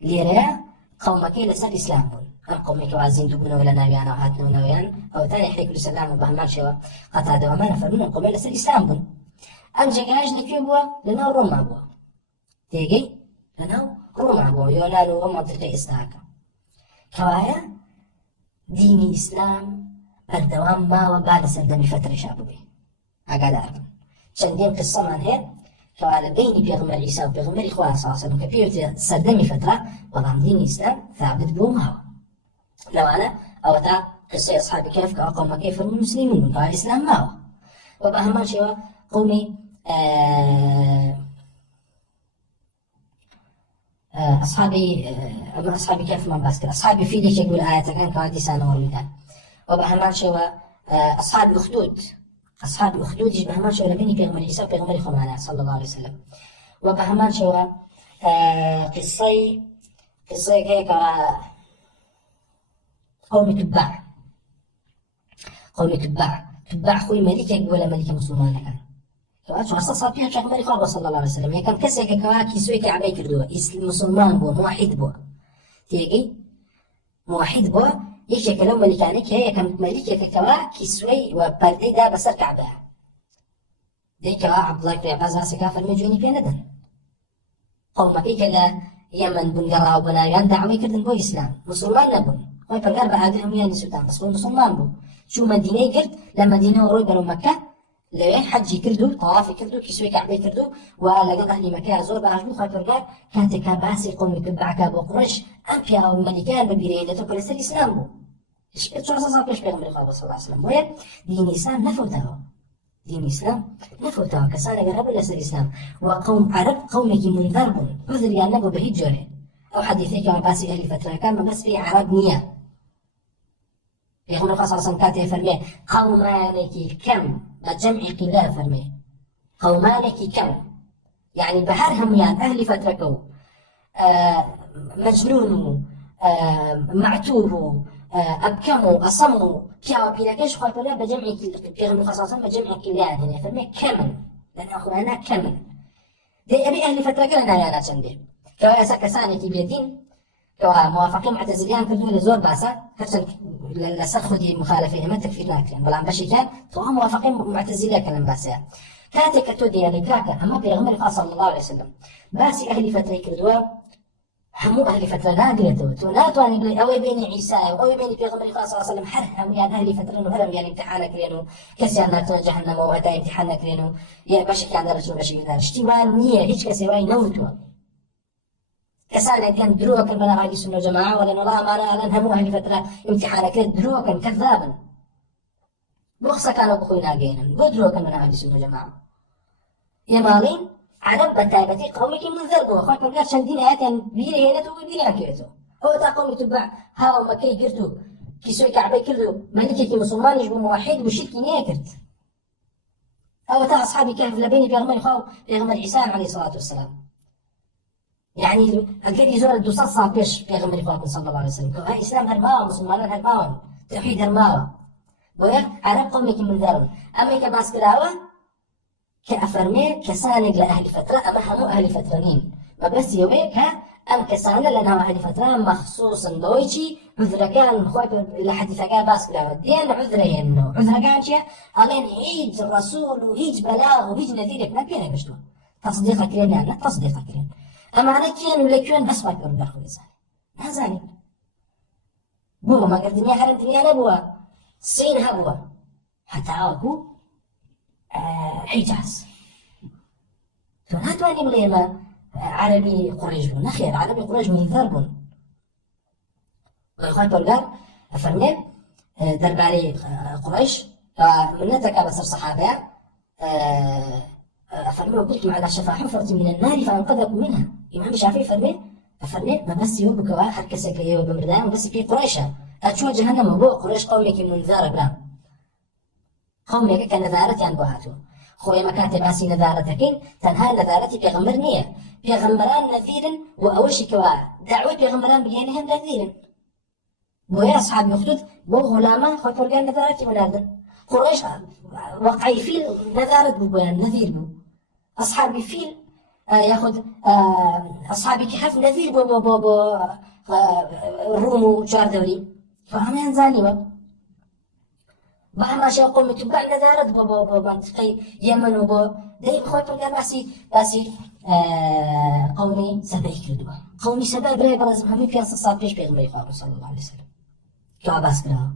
ليريا قومك لسر إسلام بون أم قومك وعزين دبنا ولا ناويان أو هاتنا وناويان أو تاني يحيي كل سلام وبهمان شوا قطع دوما نفرمون قومي لسر إسلام بون أم جاقاج لكي بوا لناو روما بوا تيجي لناو روما بوا يونان ومنطقة إستاكا كوايا ديني إسلام الدوام ما وبعد سردمي فترة شابوي أقعد أعرف شندين قصة من هي كوالا بيني بيغمر عيسى وبيغمر إخوة صلى الله عليه وسلم كبيرتي سردمي فترة والله ديني إسلام ثابت بومها لو أنا أو تا قصة أصحاب كيف كأقوم كيف المسلمين قال الإسلام ما هو وبهما شوا قومي أصحابي كيف ما باسكر أصحابي في ليش يقول آية كان كوادي سنة ولدان وبهما شوا أصحاب الأخدود يشبه شوا لبيني بيغمر عيسى وبيغمر خمانة صلى الله عليه وسلم وبهما شوا قصة هيك قوم تبع خوي ملكك ولا ملك مسلمان كان فأشوف أصلا فيها شيخ ملك الله صلى الله عليه وسلم هي كم كسر كواكي سوي كعبي كردوه مسلمان بو موحد بو تيجي موحد بو يشي كلام ملكانك هي كم ملكك كواكي سوي وبردي دا بسر كعبه دي كوا عبد الله بن عباس سكافر مجوني في ندن قومك كلا يمن بنقرا وبنايان دعوي كردن بو إسلام مسلمان نبون خوي فرقار بعادهم يعني سودان بس هو مسلمان بو شو مدينة قلت لما مدينة وروي بنو مكة لوين حجي كردو طوافي كردو كسوي كعبي كردو ولقى أهلي مكة زور بعجبو خوي فرقار كانت كباسي قومي تبعك أبو قريش أمبيا وملكان ببيرين تقول لسه الإسلام بو إيش شو أصلا بيش بيغمر الله صلى الله عليه وسلم وين دين الإسلام نفوته دين الإسلام نفوته كسانة قربوا لسه الإسلام وقوم عرب قومك منذربون عذر يا نبو بهجره أو حديثك عباسي أهل فترة كان بس في عرب نية يقول الرسول صلى الله عليه وسلم كاتب فرمي قومانك كم بجمع قلة فرمي قومانك كم يعني بهرهم يا أهل فتركوا مجنون معتوه أبكموا أصموا كيا بيناكش خاطر لا بجمع بيغم الرسول صلى الله عليه وسلم بجمع قلة يعني فرمي كم لأن أخوانا كم دي أبي أهل فترة كلا نايانا چندێ کەوا ئێستا کەسانێکی بێدین کەوا موافقی معتەزیلیان کردو لە زۆر باسە هەرچەند لەسەر خودی مخالفەی ئێمە تەکفیر ناکرێن بەڵام بەشێکیان تەواو موافقی معتەزیلیەکە لەم باسەیە کاتێک کە تۆ دیاری کاکە ئەمە پێغەمبەری خوا صلی الله عليه وسلم باسی ئەهلی فترەی کردووە هەموو ئەهلی فترە ناگرێتەوە تۆ ناتوانێت بڵێ ئەوەی بینی عیسایە و ئەوەی بینی پێغەمبەری خوا صلی الله عليه وسلم هەر هەموویان ئەهلی فترەن و هەر هەموویان امتحان نەکرێن و کەسیان ناتوانێت جەهەنەمەوە هەتا امتحان نەکرێن و یا بەشێکیان دەرەچون بەشێکی دار شتی وان نییە هیچ کەسێ وای نەوتووە كسانة كان دروكا بلا أهل السنة والجماعة ولا والله ما أنا هم أهل فترة امتحانك دروكا كذابا بخصة كانوا بخوينا جينا بدروكا من أهل السنة والجماعة يا مالين عرب بتاعتي قومك من ذربوا أخوك من قال شندين آيات بيري هنا تو بيري عكيتو هو تقوم تبع هاو مكي كرتو كيسوي كعبي كردو ملكي مسلمان يجبو موحد وشرك نيكرت هو تاع أصحابي كهف لبيني بيغمر خاو بيغمر عيسى عليه الصلاة والسلام يعني أقل يزور الدوسات صابيش في غمر إخواتنا صلى الله عليه وسلم هاي إسلام هرماوة مسلمان هرماوة توحيد هرماوة بويا عرب قومك من ذرون أما كباس كلاوة كأفرمي كسانق لأهل فترة أما همو أهل فترانين ما بس يويك ها أم كسانة لأنها أهل فترة مخصوصا دويتي عذر كان خويك لحديث كان باس كلاوة دين عذرين عذر كان شيء علين هيج الرسول وهيج بلاغ وهيج نذيرك ما بينا بشتو تصديقك لنا لا تصديقك لنا أما أنا كين ولا كين بس ما يقدر دخل إنسان ما زاني بوا ما قدر دنيا حرم دنيا نبوا الصين هبوا حتى أكو حجاز فلا تواني بليما عربي قريش بون نخير عربي قريش منذر بون ويخوي بولغار أفرمي درباري قريش من نتكا بصر صحابة أفرمي وقلتم على شفا حفرة من النار فأنقذكم منها إمام الشافعي فرمي ما بس يوم بكوا حركسك يوم بمردان بس في قريشة أتشوى جهنم بو قريش قومك من ذار بلا قومك كنذارة يعني بوهاتو خويا مكاتب باسي نذارتكين تنها نذارتي بيغمر نية بيغمران نذيرا وأوشي كوا دعوة بيغمران بليانهم نذيرا بويا أصحاب يخدود بو غلامة خوي فرقان نذارتي منادن قريش وقعي فيل نذارت بويا نذير بو أصحابي فيل ياخذ أصحابي كهف نذير بو الروم وشار دوري فهم ينزاني بحما شيء قوم تبع نذارت بو منطقي يمن وبو دايم خوي قال باسي قومي سبعي كردوا قومي سبع بري برز محمد في أصل صار فيش بيغمري خالد صلى الله عليه وسلم كوا باس كلا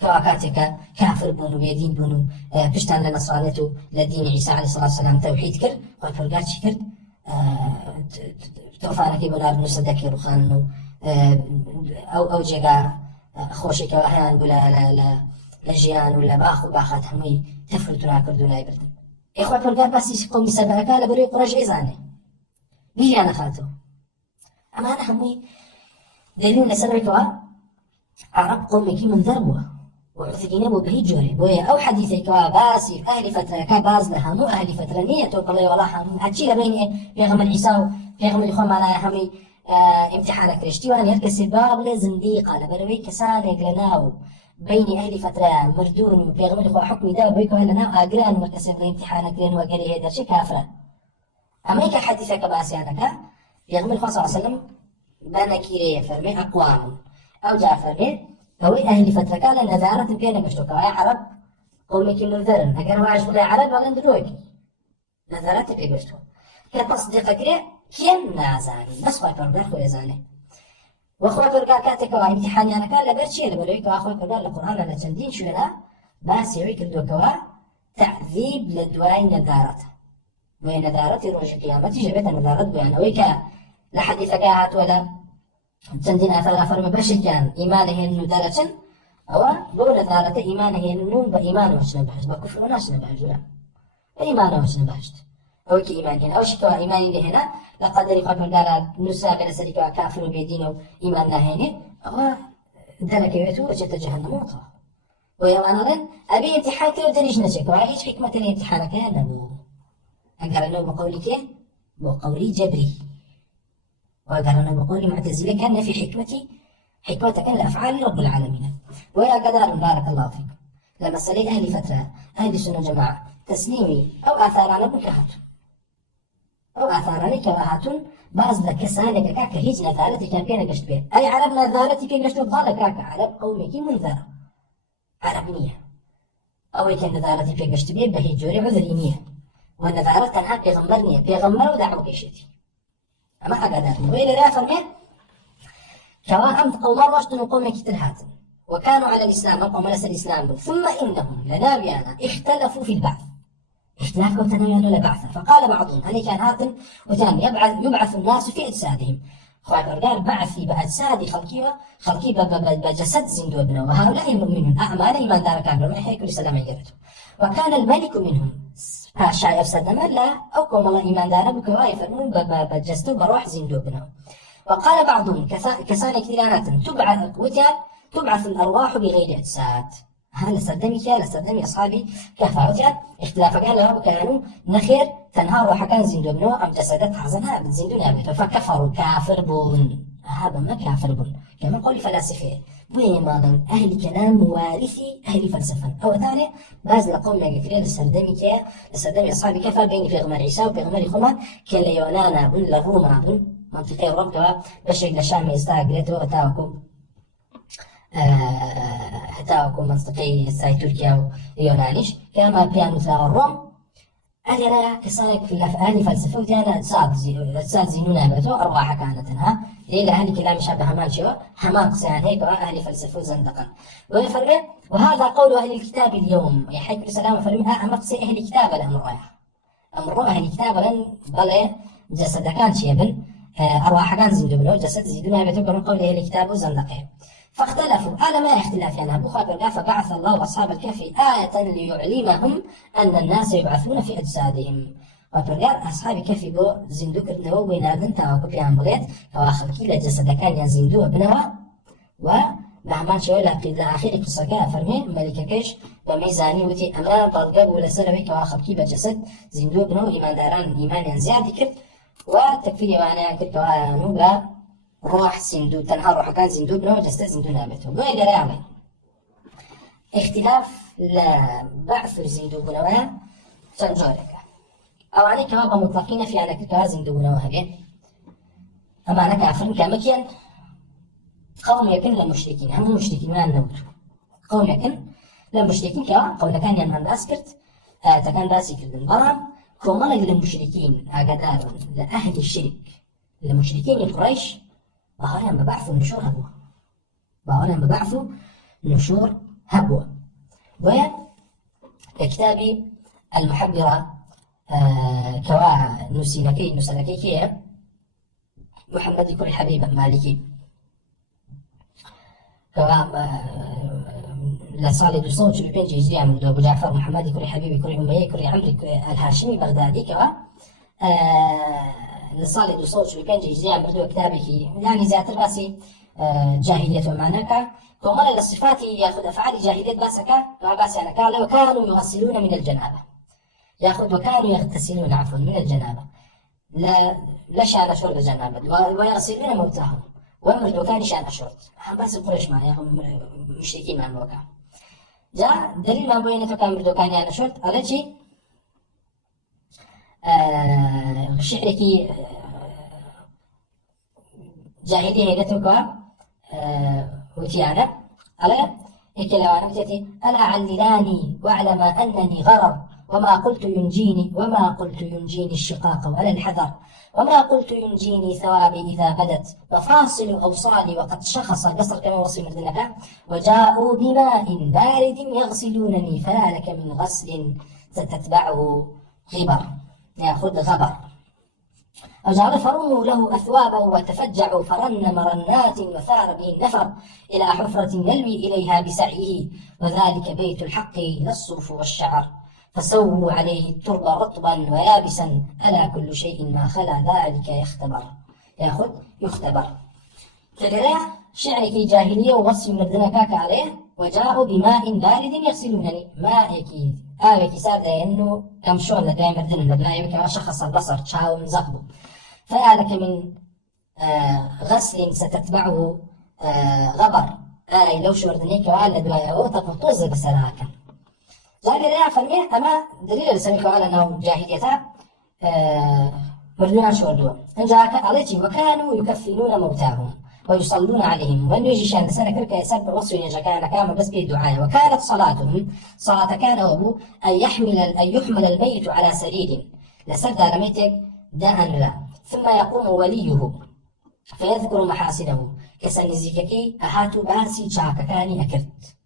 كوا كاتك كافر بونو بيدين بونو بشتان لنصرانيتو لدين عيسى عليه الصلاة والسلام توحيد كرد خوي قال شي كرد توفانك بولار نصدك روخانو أو جيغا خوشك وأحيانا بلا لجيان ولا باخو باخات همي تفرتنا كردو لا يبردن إخوة فرقار بس قومي سبعك على بري قرش إيزاني بيجي أنا خاتو أما أنا همي دليل سبعك عرب قومي من ذروة وعثقين أبو بهي جوري بويا أو حديثك باسي أهل فترة كباز لها مو أهل فترة نية توقلي والله هم أتشيل بيني بيغم العيسى بيغم الإخوة معنا همي امتحانك رشتي وانا يركز باب زنديقة لبروي كسانك لناو بيني أهل فترة مردون بيغم الإخوة حكمي دا بيكو لناو أقران مركز امتحانك لين وقالي هيدا شي كافرة أما هيك حديثك باسي عنك بيغم الإخوة صلى الله عليه وسلم بانكيرية فرمي أقوام أو جاء فرمي هوي أهل فترة كان النذارة بينك مشتوكا يا عرب قومك منذرن أكان واعش ولا عرب ولا ندروكي نذارة بينك مشتوكا كتصديقك ليه كين نازاني بس خوي فرقار خوي زاني وخوي فرقار كاتك وا امتحاني أنا كان لبرشي لبرويك وأخوي فرقار القرآن على تندين شو لا بس يعيك الدوكوا تعذيب لدواي نذارته وين نذارتي روج قيامتي جبت نذارت بيان ويكا لحديثك هات ولا تندين أثر فرم برشي كان إيمانه إنه درجة أو بقول نذارته إيمانه إنه بإيمانه وش نبهج بكفر وناش نبهج لا بإيمانه وش نبهجت أو كإيمان هنا أو شكوا إيماني هنا لقد رفعت قال نسابة لسرك كافر بيدينه إيماننا هنا أو درك يتو وجدت جهنم وطا ويوم أنا لن أبي امتحان كيلو دريج نشك وعيش حكمة الامتحان كان نبو أقال له بقولك بقولي جبري وقال له بقولي معتزلة كان في حكمتك لأفعال رب العالمين ويا قدر بارك الله فيك لما سألي أهل فترة أهل السنة جماعة تسليمي أو آثار على بكهات أو آثارني كواهاتون باز لكسانك كاك هيج نثالتي كان بينا قشت بيه أي عرب نثالتي في قشت بضالة كاك عرب قومي كي منذرة عربية أو كان نثالتي في قشت بيه بهي جوري عذرينية والنثالة تنها بيغمرنية بيغمر ودعو كيشتي أما أقدر وإلى لا فرمي كواهم قوم رشد قوم كترهات وكانوا على الإسلام قوم لس الإسلام ثم إنهم لنابيانا اختلفوا في البعث اختلاف وتنايا لبعثا فقال بعضهم هني كان هاتن وثاني يبعث الناس في أجسادهم قال بعثي بأجساد خلقي بجسد زندو ابنه وهؤلاء المؤمنون أعمال إيمان دار كامل ما يحيي كل سلام يجرته وكان الملك منهم فاشا يفسد لا أو كم الله إيمان دار بكواي فرمون بجسده بروح زندو ابنه وقال بعضهم كسان كثيرانات تبعث الأرواح بغير أجساد هل لسدمي أصحابي كفاوتيان اختلاف كان لهم كانوا نخير تنهار وحكان زندو منو أم جسدت حزنها بتزندو نابته فكفروا كافر بون هذا ما كافر بون كما قول فلاسفة بوين ماذا أهل كلام موارثي أهل فلسفة أو ثاني باز لقوم يقفلين لسدمي أصحابي كفا بين في غمر عيسى وفي غمر خمان كليونانا بن لغوما بن منطقة أوروبا بشرق لشام يستاقلت وأتاكم هتاكم منطقي ساي تركيا ويونانيش كما بيانو ثلاث الروم أنا كسائق في الأفعال فلسفة وديانا أجساد زينونا بتو أرواح كانت ها ليلة أهل كلام شابه همان شو حماق سيان هيك أهل فلسفة زندقا ويفرق وهذا قول أهل الكتاب اليوم يحيي كل سلام فرمها أمقصي أهل الكتاب الأمر رايح أمر أهل الكتاب لن بل جسد كان شيبن أرواح كان زينونا جسد زينونا بتو كما قول أهل الكتاب زندقين فاختلفوا على ما اختلاف يعني أبو خاطر فبعث الله أصحاب الكهف آية ليعلمهم أن الناس يبعثون في أجسادهم وبرجع أصحاب الكهف جو زندو كرنوا وينادن تاوكو بيان بغيت فآخر كيلا جسد كان يزندو ابنوا ومهما شوي لقيد آخر قصة فرمي ملكة كيش وميزاني وتي أما بلقب ولا سلوي كواخر كيبا جسد زندو ابنوا إيمان داران إيمان زيادة كرت وتكفير وانا كرت وانو روح زندو تنها روح كان زندو بنو جسد زندو نابته بو إلى رأي اختلاف لبعث زندو بنوها تنجارك أو أنا كما مطلقين في أنا كتها زندو بنوها هجين أما أنا كافر كمكين قوم يكن للمشركين هم المشركين ما نموت قوم يكن للمشركين كوا قول كان ينهن أسكرت تكان راسي كردن برام كومالا للمشركين أقدار لأهل الشرك للمشركين القريش بهارهم ببعثوا نشور هبوة بهارهم ببعثوا نشور هبوة وكتابي المحبرة كوا نسلكي كيه محمد كل حبيبة مالكي كوا لصالي دوسون شو بين جيجي عمرو أبو جعفر محمد كل حبيبي كل أمية كل عمرو الهاشمي بغدادي كوا لصالي دوسون شو بين جيجي عمرو كتابي يعني زيادة باسي جاهلية ومعناك كمان الصفات ياخذ أفعال جاهلية باسك بس يعني قال وكانوا يغسلون من الجنابة ياخذ وكانوا يغتسلون عفوا من الجنابة لا شان شرب الجنابة ويغسلون موتاهم وامرد وكان شان أشرت بس قريش ما ياهم مشركين مع الوقع جاء دليل ما بينه كان مرد وكان يعني أشرت على شيء شعرك جاهلية هيدتك وتيانا على إكلاوانا وتيتي ألا عللاني واعلم أنني غرر وما قلت ينجيني الشقاق ولا الحذر وما قلت ينجيني ثوابي إذا بدت مفاصل أوصالي وقد شخص البصر كما وصي مردنك وجاءوا بماء بارد يغسلونني فلا لك من غسل ستتبعه غبر يأخذ غبر وجعل فرموا له أثوابا وتفجعوا فرن مرنات وثار به النفر إلى حفرة يلوي إليها بسعيه وذلك بيت الحق لا الصوف والشعر فسووا عليه الترب رطبا ويابسا ألا كل شيء ما خلا ذلك يختبر كذا شعرك جاهلية ووصف مردنكاك عليه وجاءوا بماء بارد يغسلونني ماء أكيد يكي سادة إنه كم شون لدي مردن لبلاي كما شخص البصر تشاو من زقبه فيا لك من غسل ستتبعه غبر لو شو مردنيك وعلى دوايا وتقطوز بسراكا جاهلية فرميه أما دليل لسميك على أنه جاهلية مردوان شوردوا انجاك عليتي وكانوا يكفنون موتاهم ويصلون عليهم ونجي شان سنة كركا يسبب وصف يجا كان بس بالدعاء وكانت صلاتهم صلاة كان أبو أن يحمل الميت على سرير لسرد رميتك داء لا ثم يقوم وليه فيذكر محاسنه كسنزيككي أهاتو باسي شاككاني أكرت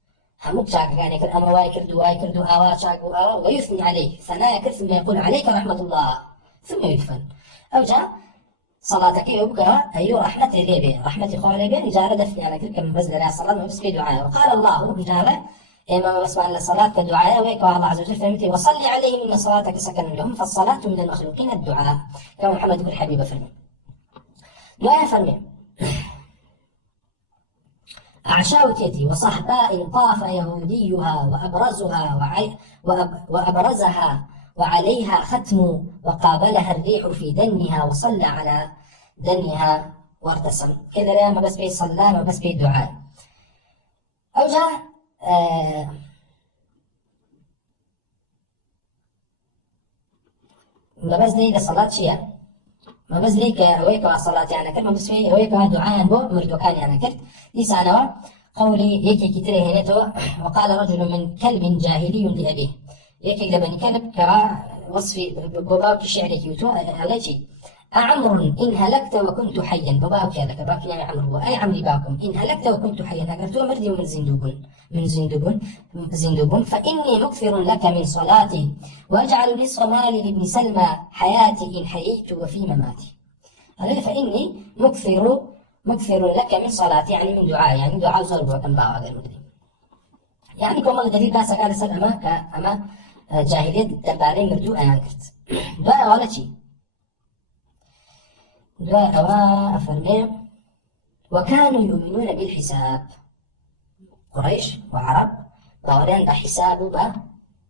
هموك شاككاني أكرت أما واي كردو آوا شاكو آوا ويثني عليه ثناء أكرت ثم يقول عليك رحمة الله ثم يدفن أو جاء صلاتك يبقى أي رحمة ليبي رحمة خوالي إجارة دفني على كل كم بزل لا صلاة بس بدعاء وقال الله إجارة إمام بسمع الصلاة كدعاء ويك الله عز وجل فهمتي وصلي عليهم إن صلاتك سكن لهم فالصلاة من المخلوقين الدعاء كما محمد بن حبيب فرمي لا يفرمي أعشاوتيتي وصحباء طاف يهوديها وأبرزها وعليها ختم وقابلها الريح في دنها وصلى على دنها وارتسم كذا لا ما بس بي صلى ما بس بي دعاء أو جاء ما بس دي صلاة شيء ما بس ليك ويك صلاة يعني كلمة بس في ويك دعاء بو مردو كان يعني كرت دي سنة قولي يكي كتير هنتو وقال رجل من كلب جاهلي لأبيه يكي لبني كلب كرا وصفي بباوك شعرك يوتو عليكي أعمر إن هلكت وكنت حيا بباوك هذا كباوك يعني عمر أي عمري باكم إن هلكت وكنت حيا أقرتو مردي من زندوب فإني مكثر لك من صلاتي وأجعل نصف مالي لابن سلمى حياتي إن حييت وفي مماتي فإني مكثر لك من صلاتي يعني من دعاء يعني دعاء زرب وكم باوا غير مدري يعني كم الدليل باسا قال سل أما جاهلية دبارين مردو أنا كرت دعاء ولا شيء دعاء أفرمي وكانوا يؤمنون بالحساب قريش وعرب باورين بحسابه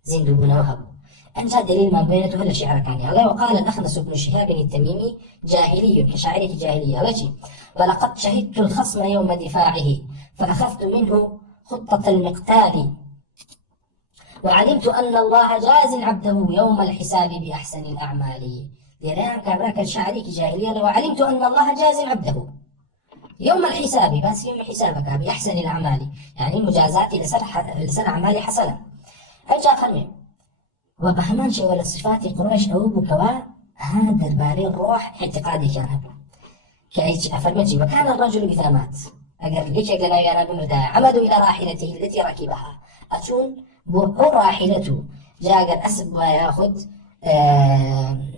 بزندوبون وهبوا أنت دليل ما بينته هلا شعر كان الله وقال الأخنس بن شهاب التميمي جاهلي كشاعره جاهلية على ولقد شهدت الخصم يوم دفاعه فأخذت منه خطة المقتال وعلمت أن الله جاز عبده يوم الحساب بأحسن الأعمال درام كابراك الشاعري جاهلية وعلمت أن الله جاز عبده يوم الحساب بس يوم حسابك بأحسن الأعمال يعني مجازاتي لسر أعمالي حسنة أرجع فرمي وبهمان شيء ولا صفات قريش أو بكوا هذا الباري الروح اعتقادي كان كأيش أفرمجي وكان الرجل إذا مات أقر ليش أقلنا يانا بمرداء عمدوا إلى راحلته التي ركبها أتون بو راحلته جاء أسب ويأخذ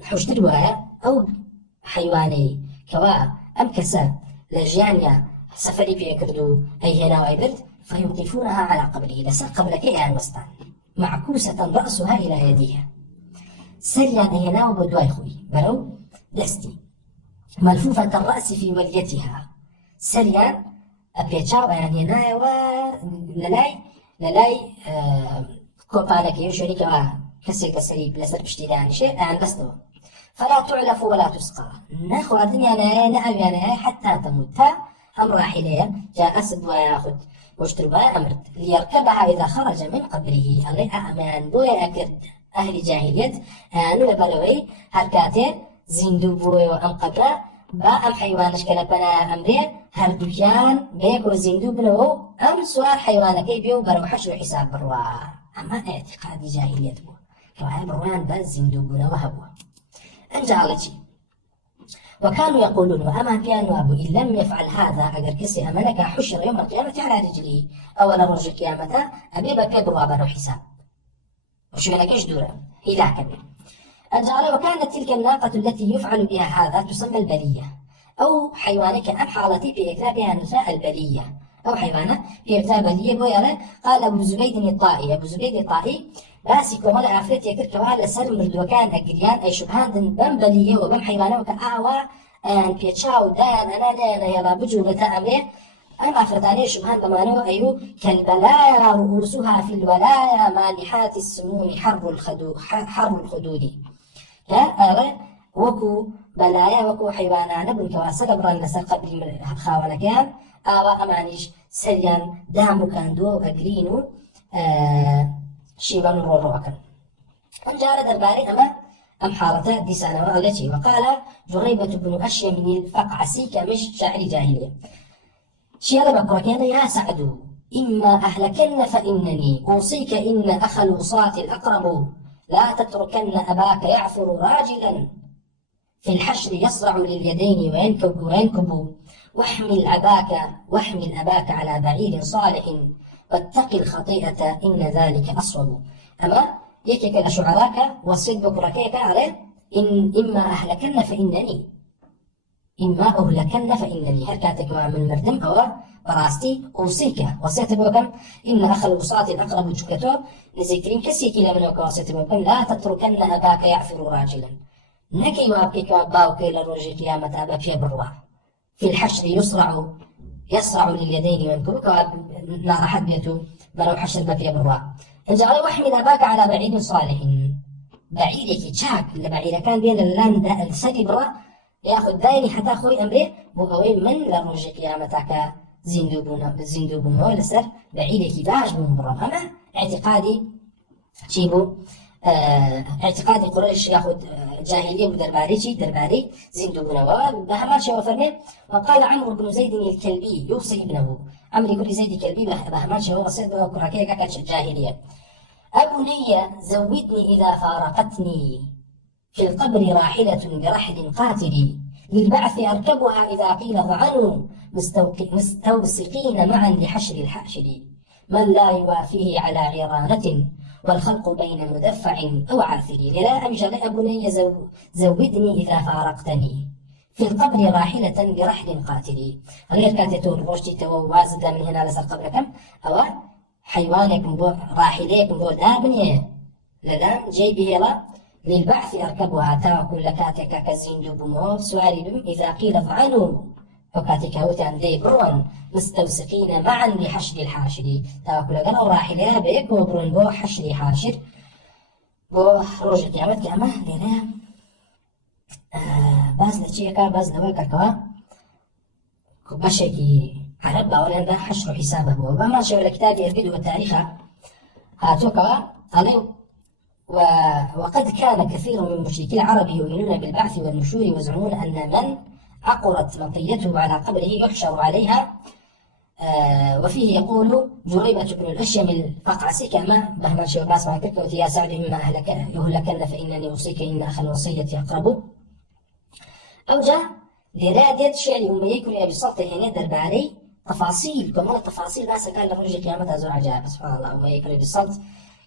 حشت رواية أو حيواني كوا أمكسا لجيانيا سفري في كردو أي هنا وأي فيوقفونها على قبره لسر قبلك يا المستان معكوسة رأسها إلى يديها سريا هنا وبدواي خوي برو دستي ملفوفة الرأس في وليتها سريا أبيتشاو يعني هنا للاي كوبالك يشريك كسر سريب لسر بشتيدان شيء عن بستو فلا تعلف ولا تسقى ناخذ الدنيا أنا حتى تموت أم راحلية جاء أسد ويأخذ واشتربها أمرت ليركبها إذا خرج من قبره الله أمان بويا أكرد أهل جاهلية أنو لبلوي هركاتين زندو بويا وأم قبره با أم حيوانش كلبنا أمري هردوكيان بيك وزندو بنو أم سوار حيوانكي بيو بروحش وحساب بروا أما اعتقاد جاهلية بو كوهي بروان بس زندو بنا وهبوا أنجالتي وكانوا يقولون وأما كانوا أبو إن لم يفعل هذا أجر كسي أمنك حشر يوم القيامة على رجله أول رجل القيامة أبي بكبر وأبر حساب وشو لكش دورة إلى كبير أنجال وكانت تلك الناقة التي يفعل بها هذا تسمى البلية أو حيوانك أم حالتي في إكتابها نساء البلية أو حيوانة في إكتاب بلية بويرة قال أبو زبيد الطائي باسي كمال عفريت يكركوا لسر مردوكان أجريان أي شبهان بم بلية وبم حيوانه وكأعوى أن بيتشاو دان أنا يلا بجو بتأمره أما عفرتاني شبهان بمانو أيو كالبلايا رؤوسها في الولايا مانحات السموم حر الخدود كأغا وكو بلايا وكو حيوانا نبن كواسا قبران لسر قبل خاوانا كان أوا أمانيش سريان دامو كان دو أجرينو شيبان الرورو أكن أنجار درباري أم حالة ديسانا والتي وقال جريبة بن أشيم الفقعسي كمش شاعر جاهلية شيئا بكركين يا سعد إما أهلكن فإنني أوصيك إن أخ الوصاة الأقرب لا تتركن أباك يعثر راجلا في الحشر يصرع لليدين وينكب واحمل أباك على بعير صالح واتق الخطيئة إن ذلك أصوب أما يكيك لشعراك وصيد بكركيك عليه إما أهلكن فإنني هركاتك من مردم أو براستي أوصيك وصيت بوكم إن أخ الوصاة الأقرب جكتو نزيكرين كسيكي لمن وصيت بوكم لا تتركن أباك يعثر راجلا نكي وابكيك واباوكي لروجي قيامة أبا في بروا في الحشر يصرع لليدين وينكبك نار حديته برو حشر بفي بروا انجعل واحمل أباك على بعيد صالح بعيدك تشاك لبعيد كان بين اللان السدي بروا ياخذ دايري حتى خوي أمره بوغوي من لروجي قيامتك زندوبون هو لسر بعيدك باش من بروا أما اعتقادي تشيبو اعتقاد قريش ياخذ جاهلية درباري زندوبون وبهمان شو فرمي وقال عمرو بن زيد الكلبي يوصي ابنه عمرو بن زيد الكلبي بهمان شو وصيد كراكيه كاكا جاهلية أبني زودني إذا فارقتني في القبر راحلة برحل قاتلي للبعث أركبها إذا قيل ضعنوا مستوسقين معا لحشر الحاشر من لا يوافيه على عرانة والخلق بين مدفع أو عاثر لا أنجل أبني زودني إذا فارقتني في القبر راحلة برحل قاتلي غير كاتتور روشتي تو وازد من هنا لسر قبركم أو حيوانكم بو راحليكم بو دابني لدام جيبه لا للبعث أركبها تاكل لكاتك كزين بمو سؤالي بم إذا قيل ضعنوا وكاتك وتان دي برون مستوسقين معا لحشر الحاشر تاكل قرأ راحلها بيك وبرون بو حشر حاشر بو روج قيامت كأمه لنا باز لتشيكا باز لواكا كوا كبشكي عرب باورين ده حشر حسابه وما شو الكتاب يرقد والتاريخ هاتوكا عليه وقد كان كثير من مشركي العرب يؤمنون بالبعث والنشور ويزعمون أن من عقرت مطيته على قبره يحشر عليها وفيه يقول جريبة بن الأشيم الفقعسي كما بهما شو باس مع كتبت يا سعد مما يهلكن فإنني أوصيك إن أخ الوصية أقرب أو جاء لرادة شعر أميكم بصوته هنا درباري تفاصيل كمان التفاصيل بس قال لرجل قيامتها زور عجائب سبحان الله أميكم بصوت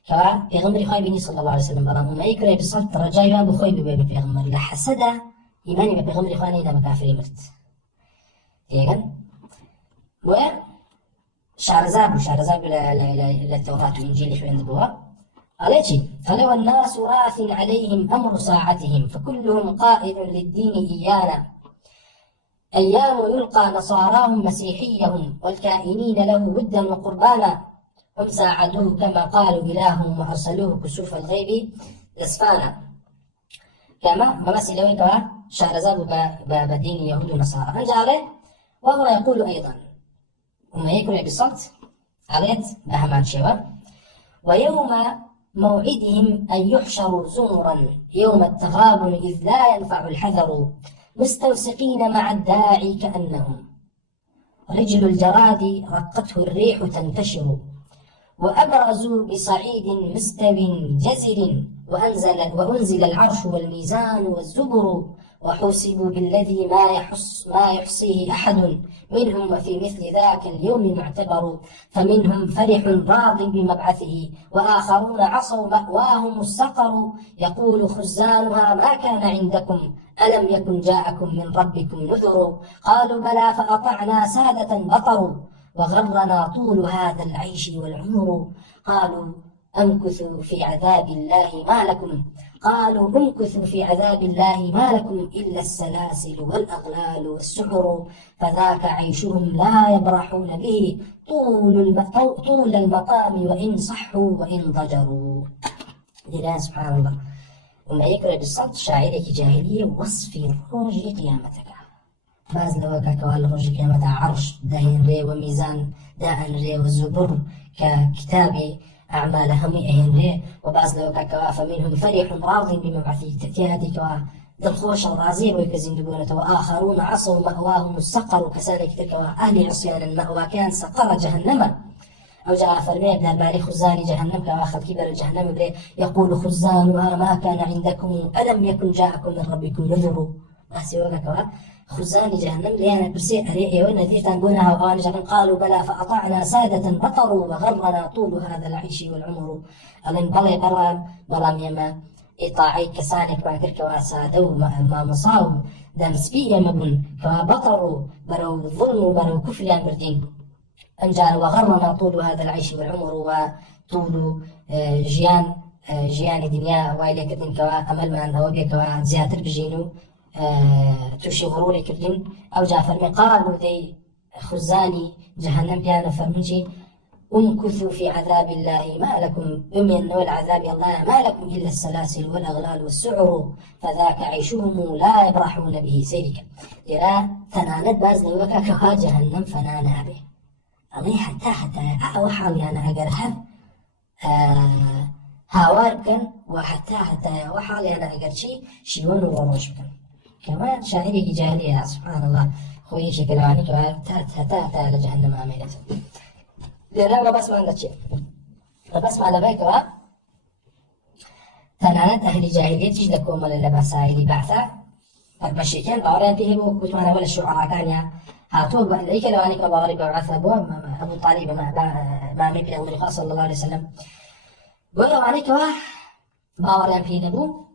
كوا پیغمبر خوای بینی صلی الله علیه و سلم برام ما یکره بصلت رجای را بخوای به پیغمبر لحسده ایمانی به پیغمبر خوانی ده مکافری مرد دیگه و شهرزاد للتوراة والإنجيل في عند بوا عليك فلو الناس راث عليهم أمر ساعتهم فكلهم قائل للدين إيانا أيام يلقى نصاراهم مسيحيهم والكائنين له ودا وقربانا هم ساعدوه كما قالوا إلههم وأرسلوه كسوف الغيب لسفانا كما ممثل ويكوا شهرزاد بدين يهود ونصارى أنجا عليه وهو يقول أيضا وما يكره بالصمت عليت بهمان شوا ويوم موعدهم أن يحشروا زمرا يوم التغابن إذ لا ينفع الحذر مستوسقين مع الداعي كأنهم رجل الجراد رقته الريح تنتشر وأبرزوا بصعيد مستو جزر وأنزل العرش والميزان والزبر وحوسبوا بالذي ما يحصيه أحد منهم وفي مثل ذاك اليوم معتبر فمنهم فرح راض بمبعثه وآخرون عصوا مأواهم السقر يقول خزانها ما كان عندكم ألم يكن جاءكم من ربكم نذر قالوا بلى فأطعنا سادة بطروا وغرنا طول هذا العيش والعمر قالوا امكثوا في عذاب الله ما لكم إلا السلاسل والأغلال والسحر فذاك عيشهم لا يبرحون به طول المقام وإن صحوا وإن ضجروا. لله سبحان الله وما يقرأ بالصوت شاعرك جاهلية وصفي روجي قيامتك باز لوكا كوال روجي قيامتها عرش دهين ري وميزان دهن ري والزبر ككتابي أعمالهم أهنري وبعض لو كوا فمنهم فرح راض بمبعثه تأتيهاتي كوا دلخوش الرازي ويكزندقونة وآخرون عصوا مأواهم السقر كسالك تكوا أهل عصيان المأوى كان سقر جهنم أو جاء فرمي ابن الباري خزان جهنم كواخذ كبر جهنم بري يقول خزانها ما كان عندكم ألم يكن جاءكم من ربكم نذر أسيوك كوا خزان جهنم لأنا برسي أريئي ونذير تنبونها وأوان جهنم قالوا بلى فأطعنا سادة بطروا وغرنا طول هذا العيش والعمر ألم بلي بلام يما إطاعي كسانك ما كركوا سادة وما مصاو دام سبيئة مبن فبطروا بروا ظلم وبروا كفر بردين أنجار وغرنا طول هذا العيش والعمر وطول جيان الدنيا وإلى كدن كوا أمل ما أنه بيكوا زيادة بجينو توشي غروري كردين أو جاء فرمي قالوا دي خزاني جهنم بيانا فرمجي امكثوا في عذاب الله ما لكم أمين والعذاب الله ما لكم إلا السلاسل والأغلال والسعر فذاك عيشهم لا يبرحون به سيرك ترى ثنانت باز لوكا كها جهنم فنانا به الله حتى أوحى أنا أجرها هاواركن وحتى وحى أنا أجر شيون وروش بكن كمان شاعري جاهلية سبحان الله خوي شكل عنك تا لجهنم عميلة لأن بس ما عندك شيء بس ما لبيك تنانت أهل جاهلية تجدكم ولا لبسائل بعثا فبشيكين باورين فيه وكنت أنا ولا الشعراء كان يا هاتوه ليك لو أنك باوري بعث أبو طالب مع نبي الله صلى الله عليه وسلم ولو أنك باورين فيه نبو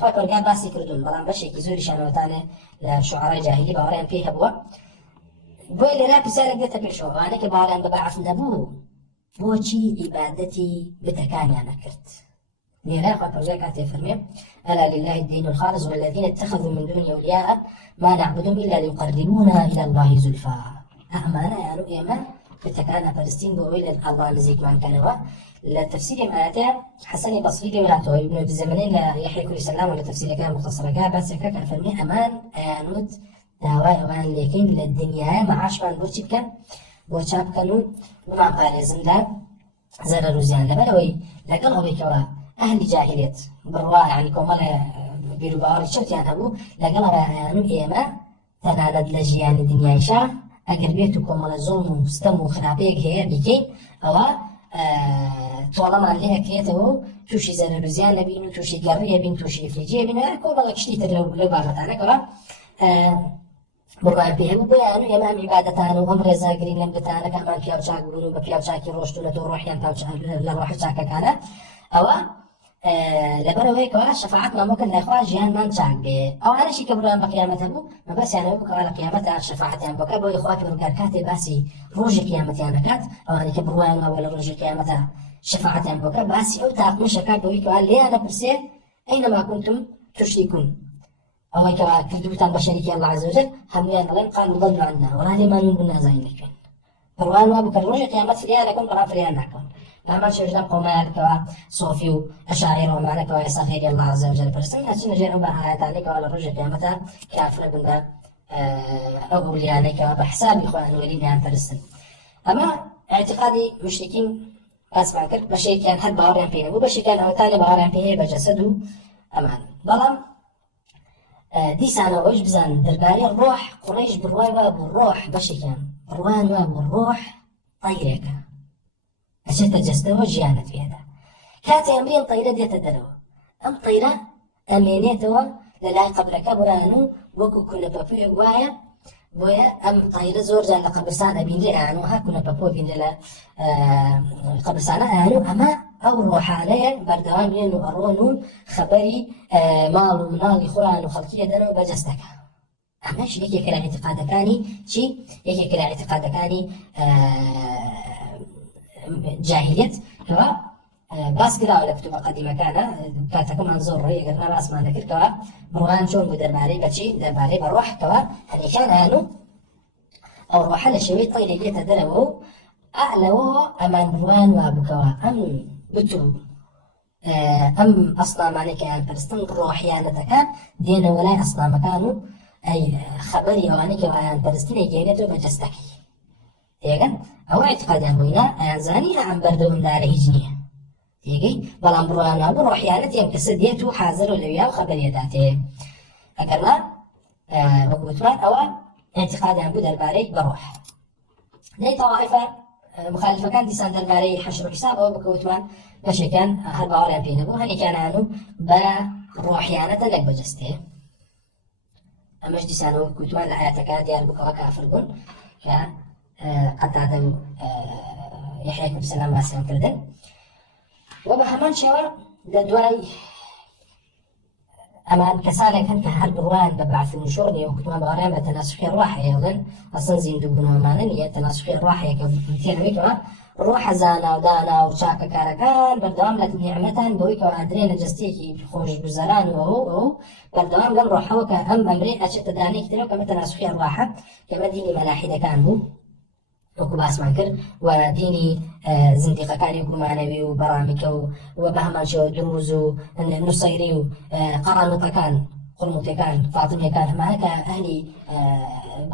خاطر قال باسي كردون بلان بشي كزوري شانو تاني لشعراء جاهلي باورين فيه هبوا بوي لنا بسالك دتا بيشو أنا كبارين ببعث نبو بوشي عبادتي بتكاني أنا كرت لنا خاطر زكاة فرمي ألا لله الدين الخالص والذين اتخذوا من دونه أولياء ما نعبدهم إلا ليقربونا إلى الله زلفى أمانة يا رؤيا ما بتكانا فلسطين بوي الله نزيك معن كانوا لتفسير آياتها حسن بصري وهاتوا ابن الزمنين لا يحيى كل سلام ولا تفسير كان مختصر كان بس كان فرمي أمان آيانود داوای ئەوان لێکەین لە دنیاە مەعاشمان بۆچی بکەن بۆ چاپ بکەن و بمان پارێزن لە زەرەر و زیان لەبەرەوەی لەگەڵ ئەوەی کەەوە ئەهلی جاهلیەت بڕوا یعنی کۆمەڵە بیر و باوەڕی چەوتیان هەبوو لەگەڵ ئەوەیان و ئێمە تەنانەت لە ژیانی دنیایشا ئەگەر بێت و کۆمەڵە زۆڵم و ستەم و خراپەیەک هەیە بیکەین ئەوە تۆڵەمان لێ ئەکرێتەوە و تووشی زەرەر و زیان نەبین و تووشی گەڕی هەبین تووشی فلیجی هەبین کۆمەڵە کشتی تر لەو بابەتانەکەوە بڕای پێ هەبوو بۆیان و ئێمە ئەم عیبادەتان و ئەم ڕێزاگرین لەم بتانە کە ئەمان پیاو چاک بوون و بە پیاو چاکی ڕۆشتونەتەوە ڕۆحیان لە ڕۆحە چاکەکانە ئەوە لەبەرەوەیەکەوە شەفاعەتمان بۆ کەن لای خوا ژیانمان چاک بێ ئەوانەشی کە بڕیان بە قیامەت هەبوو مەبەسیانەوە بکەوە لە قیامەتە شەفاعەتیان بۆکە بۆی خوا پەروەردگار کاتێ باسی ڕۆژی قیامەتیان دەکات ئەوانەی کە بڕوایان ماوە لە ڕۆژی قیامەتە شەفاعەتیان بۆکە باسی ئەو تاقمشەکات بۆی کەوا لێیان دەپرسێ ئەینەما كنتم تشركون أو كما كذبتان بشريك الله عز وجل هم ينظرون قالوا ضلوا عنا ولا ما من زين لكن فروان ما بكر رجع قيامات فريانا كون قرا فريانا كون لما شجنا قومال كوا صوفي وأشاعرة ومعنى كوا يسخير الله عز وجل فرسلنا شنو جاءوا بآيات عليك وعلى رجع قيامتها كافر بنا أقول يعني كوا بحساب إخوان ولين عن فلسطين أما اعتقادي مشركين بس ما كر بشيء كان حد بارين فينا وبشيء كان أو تاني بارين فيه بجسده أمان ظلم دیسانە ئەوش بزان دەربارەی ڕۆح قوڕیش بڕوای وا بوو ڕۆح بەشێکیان بڕوان وا بوو ڕۆح طەیرێکە ئەچێتە جەستەوە ژیانت پێدا کاتێ ئەمرێن طەیرە دێتە دەرەوە ئەم طەیرە ئەمێنێتەوە لە لای قەبرەکە بڕان و وەکو کونەپەپوویەک وایە بۆیە ئەم طەیرە زۆر جار لە قەبرستان ئەبینرێ ئەیان وها کونەپەپوو بینرێ لە قەبرستانە ئەیان و ئەمە ئەو ڕۆحانەیە بەردەوام بێن و ئەڕۆن و خەبەری ماڵ و مناڵی خۆیان و خەڵکیە دەنەوە بەجەستەکە ئەمەش یەکێکە لە اعتقادەکانی چی یەکێکە لە اعتقادەکانی جاهلیەت کەوە باس کراوە لە کتوبە قەدیمەکانە کاتەکەمان زۆر ڕێی ئەگەر باسمان دەکردەوە بڕوان چۆن بوو دەربارەی بەچی دەربارەی بە ڕۆحەوە هەریەکان هەن و ئەو ڕۆحە لە شێوەی طەیرێک دێتە دەرەوە و ئەعلەوە ئەمان بڕوان وا بکەوە ئەم بتو ئەم ئەسڵامانێکیان پەرستن ڕۆحیانەتەکان دێنەوە لای ئەسڵامەکان و ئەی خەبەری ئەوانەی کە وایان پەرستنێک گەێنێتەوە بە جەستەکەی تيجان أو اعتقادان بوينا أنزاني عن بردهم دار هجنية تيجي بلان برونا بروح يعني يم كسديتو حاضر ولويا وخبر يداته أكرنا وكوتمان أو اعتقادان بود الباري بروح لي طوائفة مخالفة كان ديسان درباري حشر حساب أو بكوتمان ماشي كان هل باوريان بينبو هني كان عنو بروحيانة لك بجسته أمش ديسانو كوتمان لحياتك ديار بكوا كافر بون قطعة يحيى بن سلام باسم كردن وبهمان شوا لدواي أمان كسالك هنك هرب روان ببعث النشورني وكتمان بغريان بتناسخي الراحة أيضا أصلا زين دبنا ومانا تناسخي الراحة كمتين ويكوا روح زانا ودانا وشاكا كاركان بردوام لك نعمة بويكوا أدرين جستيكي خوش بزران وهو بردوام قم روحه كأم أمري أشت داني كتير وكما تناسخي الراحة كما ديني ملاحدة كان بو وكو باسمان كر وديني زندقة كان يقول معنوي وبرامج وبهمان شو دروز ونصيري وقرانطة كان قرموطي كان فاطمة كان معك أهلي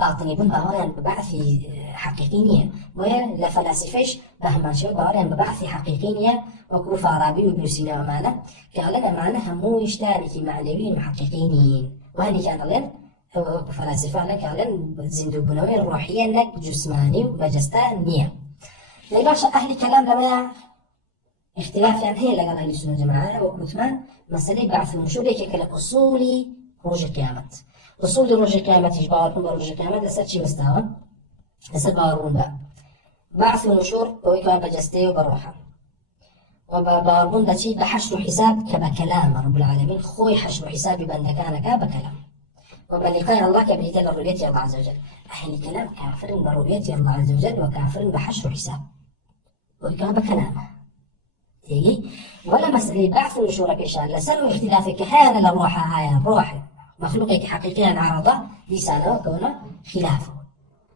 باطني بن باوريان ببعثي حقيقية ولا فلاسفيش بهمان شو باوريان ببعثي حقيقية وكو فارابي وابن سينا ومعنى كان لنا معناها مو يشتانكي معنويين وحقيقيين وهني كان لنا هو فلاسفة لك على زندو بنوي روحيا لك جسماني ومجستا نية يعني باشا أهل كلام لما اختلاف يعني هي لقى أهل السنة جماعة وكتمان مسألة بعث النشور يكيك لك أصولي روج القيامة أصول روج القيامة يجباركم بروج القيامة لسات شي مستوى لسات باورون بقى بعث النشور ويكوان بجستي وبروحا وباورون دا شي بحشر حساب كبكلام رب العالمين خوي حشر حسابي بأنكانك بكلام وبلقاء الله كبريتين لرؤية الله عز وجل أهل الكلام كافر برؤية الله عز وجل وكافر بحشر حساب وكان بكلامه تيجي ولا مسألة بعث ونشورك إن شاء الله سر اختلافك هذا الروح هاي الروح مخلوقك حقيقيا عرضة لسانه وكونه خلافه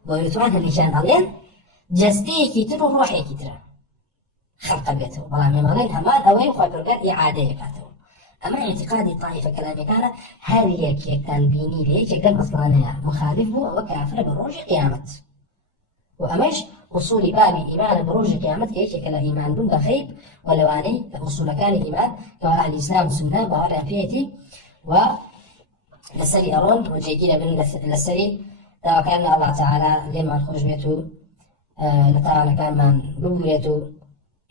ويتوان اللي كان عليه جستيكي ترو روحيكي ترى خلق بيته والله من مالين همان أوي وخبر إعادة يكاته أما اعتقادي طائفة كلامي كان هذه كان بيني ليك كان أصلا مخالف وكافر بروج قيامة وأمش أصول بابي إيمان بروج قيامة كيك كلا إيمان دون بخيب ولو أني أصول كان إيمان كأهل الإسلام سنة بارع فيتي ولسري أرون وجيجين بن لسري وكان الله تعالى لما الخرج بيته لتعالى كان من ربويته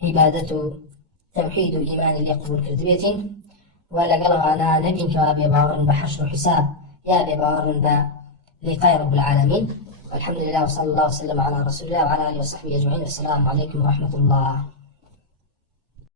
عبادته توحيد الإيمان اللي يقبل كردبيته ولا قالوا أنا نبي كأبي باور بحشر حساب يا أبي باور بلقاء رب العالمين والحمد لله وصلى الله وسلم على رسول الله وعلى آله وصحبه أجمعين. السلام عليكم ورحمة الله.